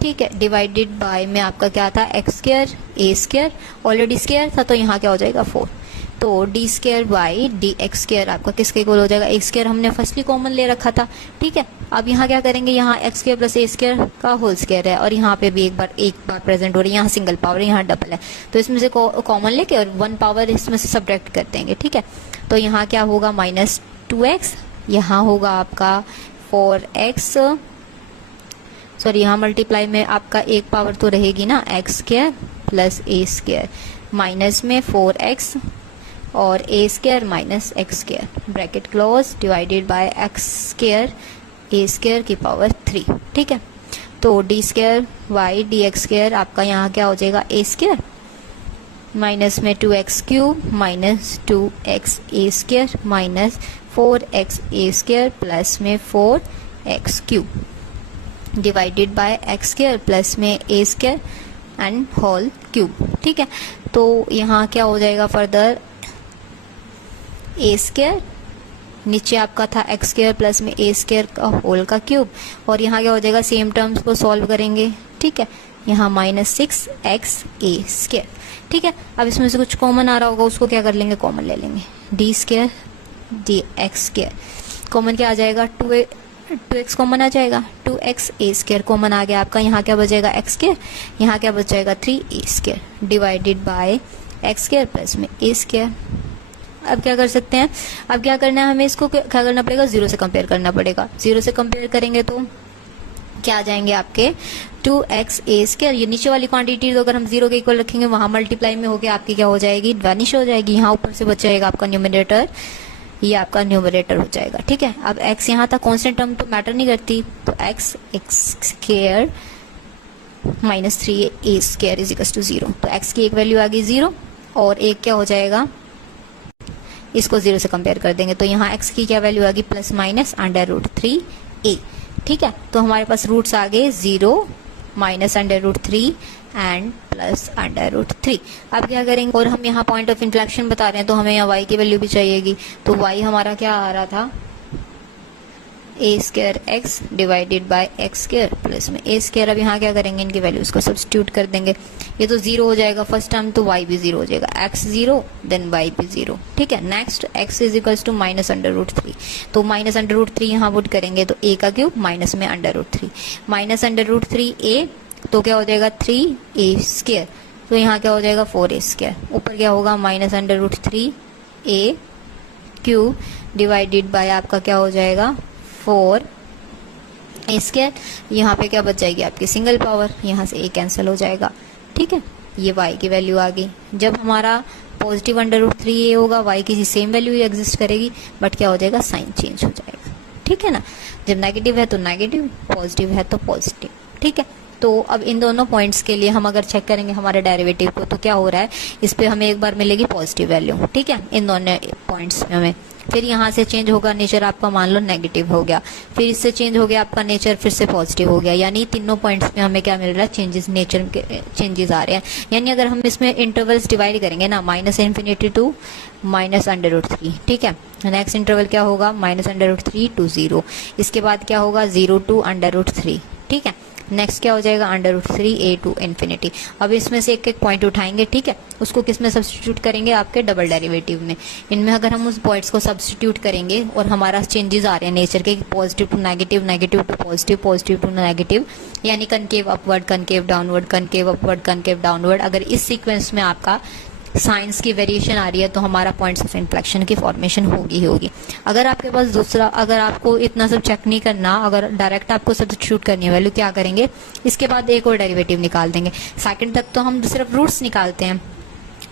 ठीक है, डिवाइडेड बाय में आपका क्या था, x square a square, already square था तो यहाँ क्या हो जाएगा 4। तो d square by D x square आपका किसके इक्वल हो जाएगा, एक्स स्क्वायर हमने फर्स्टली कॉमन ले रखा था। ठीक है, अब यहाँ क्या करेंगे, यहाँ x square plus a square का होल स्क्वायर है और यहाँ पे भी एक बार प्रेजेंट हो रही है, यहाँ सिंगल पावर यहाँ डबल है, तो इसमें से कॉमन लेके और 1 पावर इसमें से सब्ट्रैक्ट कर देंगे। ठीक है, तो यहाँ क्या होगा -2x, यहाँ होगा आपका 4x, सॉरी यहाँ मल्टीप्लाई में आपका एक पावर तो रहेगी ना, x square plus a square minus में 4x और a square minus x square bracket close divided by x square a square की पावर 3। ठीक है, तो d square Y D x square आपका यहाँ क्या हो जाएगा, a स्क्वायर माइनस में 2x cube minus 2x a square minus 4x a square plus में 4x cube divided by x square plus में a square and whole cube. ठीक है, तो यहाँ क्या हो जाएगा फर्दर, a स्क्वायर नीचे आपका था एक्स स्क्वायर प्लस में a स्क्वायर का होल का क्यूब और यहाँ क्या हो जाएगा, सेम टर्म्स को सॉल्व करेंगे। ठीक है, यहाँ -6x a स्क्वायर। ठीक है, अब इसमें से कुछ कॉमन आ रहा होगा, उसको क्या कर लेंगे, कॉमन ले लेंगे, D square D x square common क्या आ जाएगा, 2x कॉमन आ जाएगा, 2x a स्क्वायर कॉमन आ गया आपका, यहाँ क्या बचेगा एक्स स्क्वायर, यहाँ क्या बच जाएगा 3a square divided by x square plus में a स्क्वायर। अब क्या कर सकते हैं, अब क्या करना है हमें, इसको क्या करना पड़ेगा, 0 से कंपेयर करना पड़ेगा। 0 से कंपेयर करेंगे तो क्या आ जाएंगे आपके 2x a स्क्वायर, ये नीचे वाली क्वांटिटी तो अगर हम 0 के इक्वल रखेंगे वहां मल्टीप्लाई में होके आपकी क्या हो जाएगी, वैनिश हो जाएगी। यहाँ ऊपर से बच जाएगा आपका न्यूमरेटर, ये आपका न्यूमरेटर हो जाएगा। ठीक है, अब x यहाँ था, कांस्टेंट टर्म तो मैटर नहीं करती, तो x square minus 3a square is equal to 0। तो x की एक वैल्यू आ गई 0 और एक क्या हो जाएगा, इसको 0 से कंपेयर कर देंगे तो यहाँ x की क्या वैल्यू आ गई, प्लस माइनस √3a। ठीक है, तो हमारे पास रूट्स आ गए 0 माइनस √3 एंड प्लस √3। अब क्या करेंगे, और हम यहाँ पॉइंट ऑफ इन्फ्लेक्शन बता रहे हैं तो हमें यहाँ y की वैल्यू भी चाहिएगी। तो y हमारा क्या आ रहा था, a square x divided by x square plus में a स्क्वायर। अब यहाँ क्या करेंगे, इनकी वैल्यूज को सब्स्टिट्यूट कर देंगे, ये तो 0 हो जाएगा फर्स्ट टर्म, तो y भी 0 हो जाएगा, x 0 देन y भी 0। ठीक है, next x is equals to -√3, तो -√3 यहाँ पुट करेंगे तो a का क्यूब माइनस में √3 माइनस √3a, तो क्या हो जाएगा 3a स्क्वायर, तो यहाँ क्या हो जाएगा 4a स्क्वायर, ऊपर क्या होगा -√3a क्यूब डिवाइडेड बाय आपका क्या हो जाएगा 4a स्क्वायर। यहाँ पे क्या बच जाएगी आपकी सिंगल पावर, यहाँ से a कैंसिल हो जाएगा। ठीक है, ये y की वैल्यू आ गई। जब हमारा पॉजिटिव √3a होगा y की सेम वैल्यू ही एग्जिस्ट करेगी, बट क्या हो जाएगा, साइन चेंज हो जाएगा। ठीक है ना, जब नेगेटिव है तो नेगेटिव, पॉजिटिव है तो पॉजिटिव। ठीक है, तो अब इन दोनों पॉइंट्स के लिए हम अगर चेक करेंगे हमारे डेरिवेटिव को तो क्या हो रहा है, इस पे हमें एक बार मिलेगी पॉजिटिव वैल्यू। ठीक है, इन दोनों पॉइंट्स में हमें, फिर यहाँ से चेंज होगा नेचर आपका, मान लो नेगेटिव हो गया, फिर इससे चेंज हो गया आपका नेचर, फिर से पॉजिटिव हो गया, यानी तीनों पॉइंट्स में हमें क्या मिल रहा है, चेंजेस, नेचर के चेंजेस आ रहे हैं। यानी अगर हम इसमें इंटरवल्स डिवाइड करेंगे ना, -∞ टू -√3। ठीक है, नेक्स्ट इंटरवल क्या होगा, -√3 टू 0, इसके बाद क्या होगा 0 टू √3। ठीक है, नेक्स्ट क्या हो जाएगा √3a टू इन्फिनिटी। अब इसमें से एक एक पॉइंट उठाएंगे। ठीक है, उसको किस में सब्स्टिट्यूट करेंगे, आपके डबल डेरिवेटिव में। इनमें अगर हम उस पॉइंट्स को सब्स्टिट्यूट करेंगे और हमारा चेंजेस आ रहे हैं नेचर के, positive to negative, negative to positive, positive to negative, यानी concave upward, concave downward, concave upward, concave downward. अगर इस सीक्वेंस में आपका साइंस की वेरिएशन आ रही है तो हमारा पॉइंट्स ऑफ इन्फ्लेक्शन की फॉर्मेशन होगी ही होगी। अगर आपके पास दूसरा, अगर आपको इतना सब चेक नहीं करना, अगर डायरेक्ट आपको सब्स्टिट्यूट करनी है वैल्यू, क्या करेंगे, इसके बाद एक और डेरिवेटिव निकाल देंगे। सेकंड तक तो हम सिर्फ रूट्स निकालते हैं,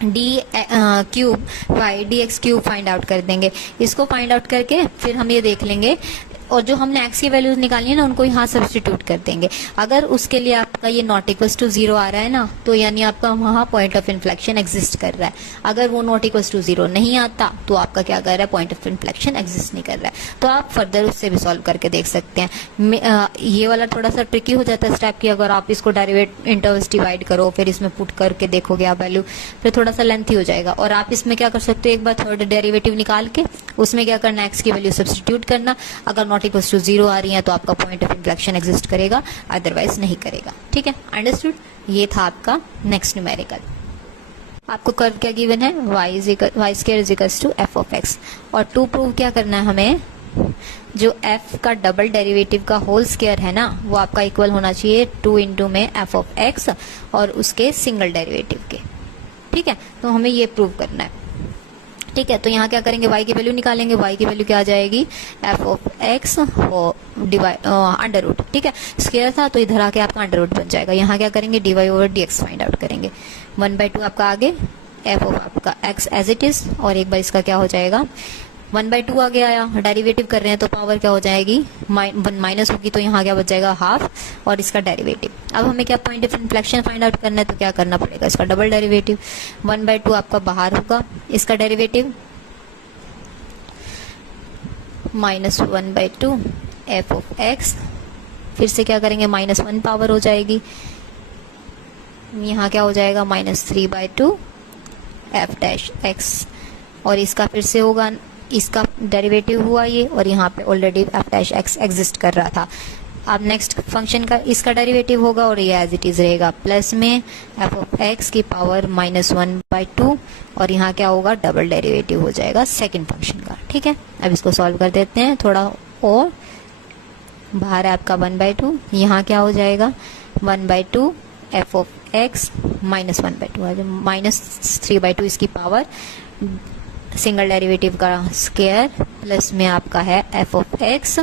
d cube y D x cube find out कर देंगे। इसको फाइंड आउट करके फिर हम ये देख लेंगे, और जो हमने एक्स की वैल्यूज निकालनी है ना उनको यहाँ सब्स्टिट्यूट कर देंगे। अगर उसके लिए आपका ये नॉट इक्वल्स टू 0 आ रहा है ना, तो यानी आपका वहाँ पॉइंट ऑफ इन्फ्लेक्शन एग्जिस्ट कर रहा है। अगर वो नॉट इक्वल्स टू 0 नहीं आता तो आपका क्या कर रहा है, पॉइंट ऑफ इन्फ्लेक्शन एग्जिस्ट नहीं कर रहा है। तो आप फर्दर उससे भी सॉल्व करके देख सकते हैं। ये वाला थोड़ा सा ट्रिकी हो जाता है स्टेप की, अगर आप इसको डेरिवेट इंटर्वल्स डिवाइड करो फिर इसमें पुट करके देखोगे आप वैल्यू, फिर थोड़ा सा लेंथी हो जाएगा। और आप इसमें क्या कर सकते हो, एक बार थर्ड डेरिवेटिव निकाल के उसमें क्या करना, एक्स की वैल्यू सब्स्टिट्यूट करना। अगर नॉट इक्वल्स टू 0 आ रही है तो आपका पॉइंट ऑफ इन्फ्लेक्शन एग्जिस्ट करेगा, अदरवाइज नहीं करेगा। ठीक है, अंडरस्टूड। ये था आपका नेक्स्ट न्यूमेरिकल। आपको कर्व क्या गिवन है, y square is equals to f of x, और टू प्रूव क्या करना है हमें, जो f का डबल डेरिवेटिव का होल स्क्वायर है ना वो आपका इक्वल होना चाहिए 2 इंटू में f ऑफ x और उसके सिंगल डेरिवेटिव के। ठीक है, तो हमें ये प्रूव करना है। ठीक है, तो यहाँ क्या करेंगे, y की वैल्यू निकालेंगे। y की वैल्यू क्या आ जाएगी, f of x divide under root. ठीक है, स्क्वायर था तो इधर आके आपका अंडर रूट बन जाएगा। यहाँ क्या करेंगे, dy over dx find out करेंगे। 1/2 आपका आगे, f ऑफ आपका x एज इट इज, और एक बार इसका क्या हो जाएगा, 1/2 आगे आया। डेरिवेटिव कर रहे हैं तो पावर क्या हो जाएगी, 1 माइनस होगी, तो यहाँ क्या बच जाएगा, हाफ, और इसका डेरिवेटिव। अब हमें क्या point of inflection find out करना है, तो क्या करना पड़ेगा, इसका डबल डेरिवेटिव। 1/2 आपका बाहर होगा, इसका डेरिवेटिव -1/2 f ऑफ x, फिर से क्या करेंगे, -1 पावर हो जाएगी, यहाँ क्या हो जाएगा, -3/2 f डैश x, और इसका फिर से होगा, इसका डेरिवेटिव हुआ ये, और यहाँ पे already f dash x exist कर रहा था। अब नेक्स्ट फंक्शन का इसका डेरिवेटिव होगा और ये एज इट इज रहेगा, प्लस में f ऑफ x की पावर -1/2, और यहाँ क्या होगा, डबल डेरिवेटिव हो जाएगा सेकंड फंक्शन का। ठीक है, अब इसको सॉल्व कर देते हैं थोड़ा, और बाहर है आपका 1/2, यहाँ क्या हो जाएगा, 1/2 f ऑफ x -1/2 -3/2 इसकी पावर, सिंगल डेरिवेटिव का स्क्वायर, प्लस में आपका है f ऑफ x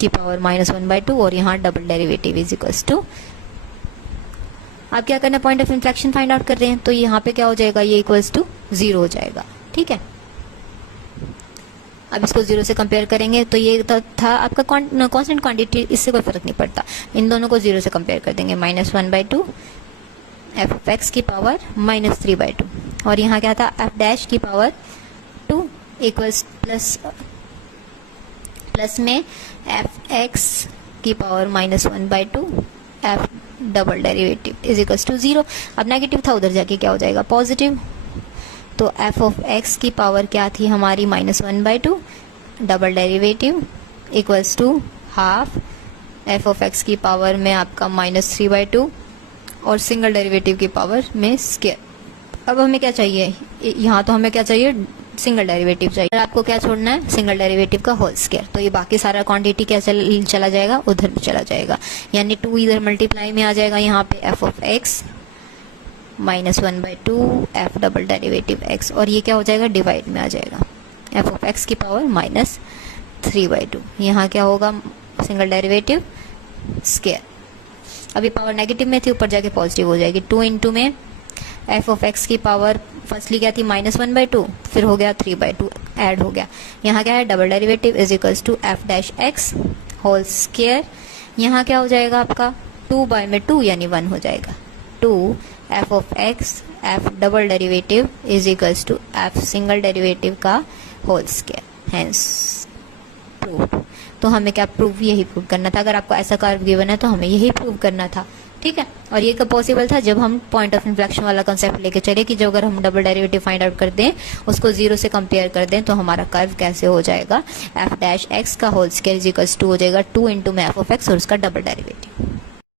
की पावर -1/2, और यहाँ double derivative is equals to, आप क्या करना है, point of inflection find out कर रहे हैं, तो यहाँ पे क्या हो जाएगा, ये इक्वल्स टू 0 हो जाएगा। ठीक है, अब इसको 0 से कंपेयर करेंगे तो ये था आपका कांस्टेंट क्वांटिटी, इससे कोई फर्क नहीं पड़ता, इन दोनों को 0 से कंपेयर कर देंगे। -1/2 f ऑफ x की पावर -3/2, और यहाँ क्या था, f डैश की पावर 2 इक्वल्स प्लस में f x की power -1/2 f double derivative is equals to 0। अब नेगेटिव था, उधर जाके क्या हो जाएगा, पॉजिटिव, तो f ऑफ x की पावर क्या थी हमारी, -1/2 double derivative equals to half f of x की पावर में आपका -3/2 और सिंगल डेरिवेटिव की पावर में स्क्वायर। अब हमें क्या चाहिए, यहाँ तो हमें क्या चाहिए, सिंगल डेरिवेटिव चाहिए। आपको क्या छोड़ना है, सिंगल डेरिवेटिव का होल स्क्वायर, तो ये बाकी सारा क्वांटिटी क्या चला जाएगा, उधर भी चला जाएगा, यानी 2 इधर मल्टीप्लाई में आ जाएगा, यहाँ पे f of x -1/2 f double derivative x, और ये क्या हो जाएगा, डिवाइड में आ जाएगा, f ऑफ x की पावर -3/2, यहाँ क्या होगा, सिंगल डेरिवेटिव स्क्वायर। अभी पावर नेगेटिव में थी, ऊपर जाके पॉजिटिव हो जाएगी, 2 इंटू में f ऑफ x की पावर फर्स्टली क्या थी, -1/2, फिर हो गया 3/2 ऐड हो गया, यहाँ क्या है, double derivative is equals to f dash x whole square, यहाँ क्या हो जाएगा आपका, 2/2 यानी 1 हो जाएगा, 2 f of x f double derivative is equals to f single derivative का होल स्क्वायर, हेंस प्रूव्ड। तो हमें क्या प्रूव, यही प्रूव करना था। अगर आपको ऐसा कर्व गिवन है तो हमें यही प्रूव करना था। ठीक है, और ये कब पॉसिबल था, जब हम पॉइंट ऑफ इन्फ्लेक्शन वाला कंसेप्ट लेके चले कि जो अगर हम डबल डेरिवेटिव फाइंड आउट कर दें, उसको 0 से कंपेयर कर दें, तो हमारा कर्व कैसे हो जाएगा, f डैश x का whole square is equals to हो जाएगा 2 इंटू में f ऑफ x और उसका डबल डेरिवेटिव।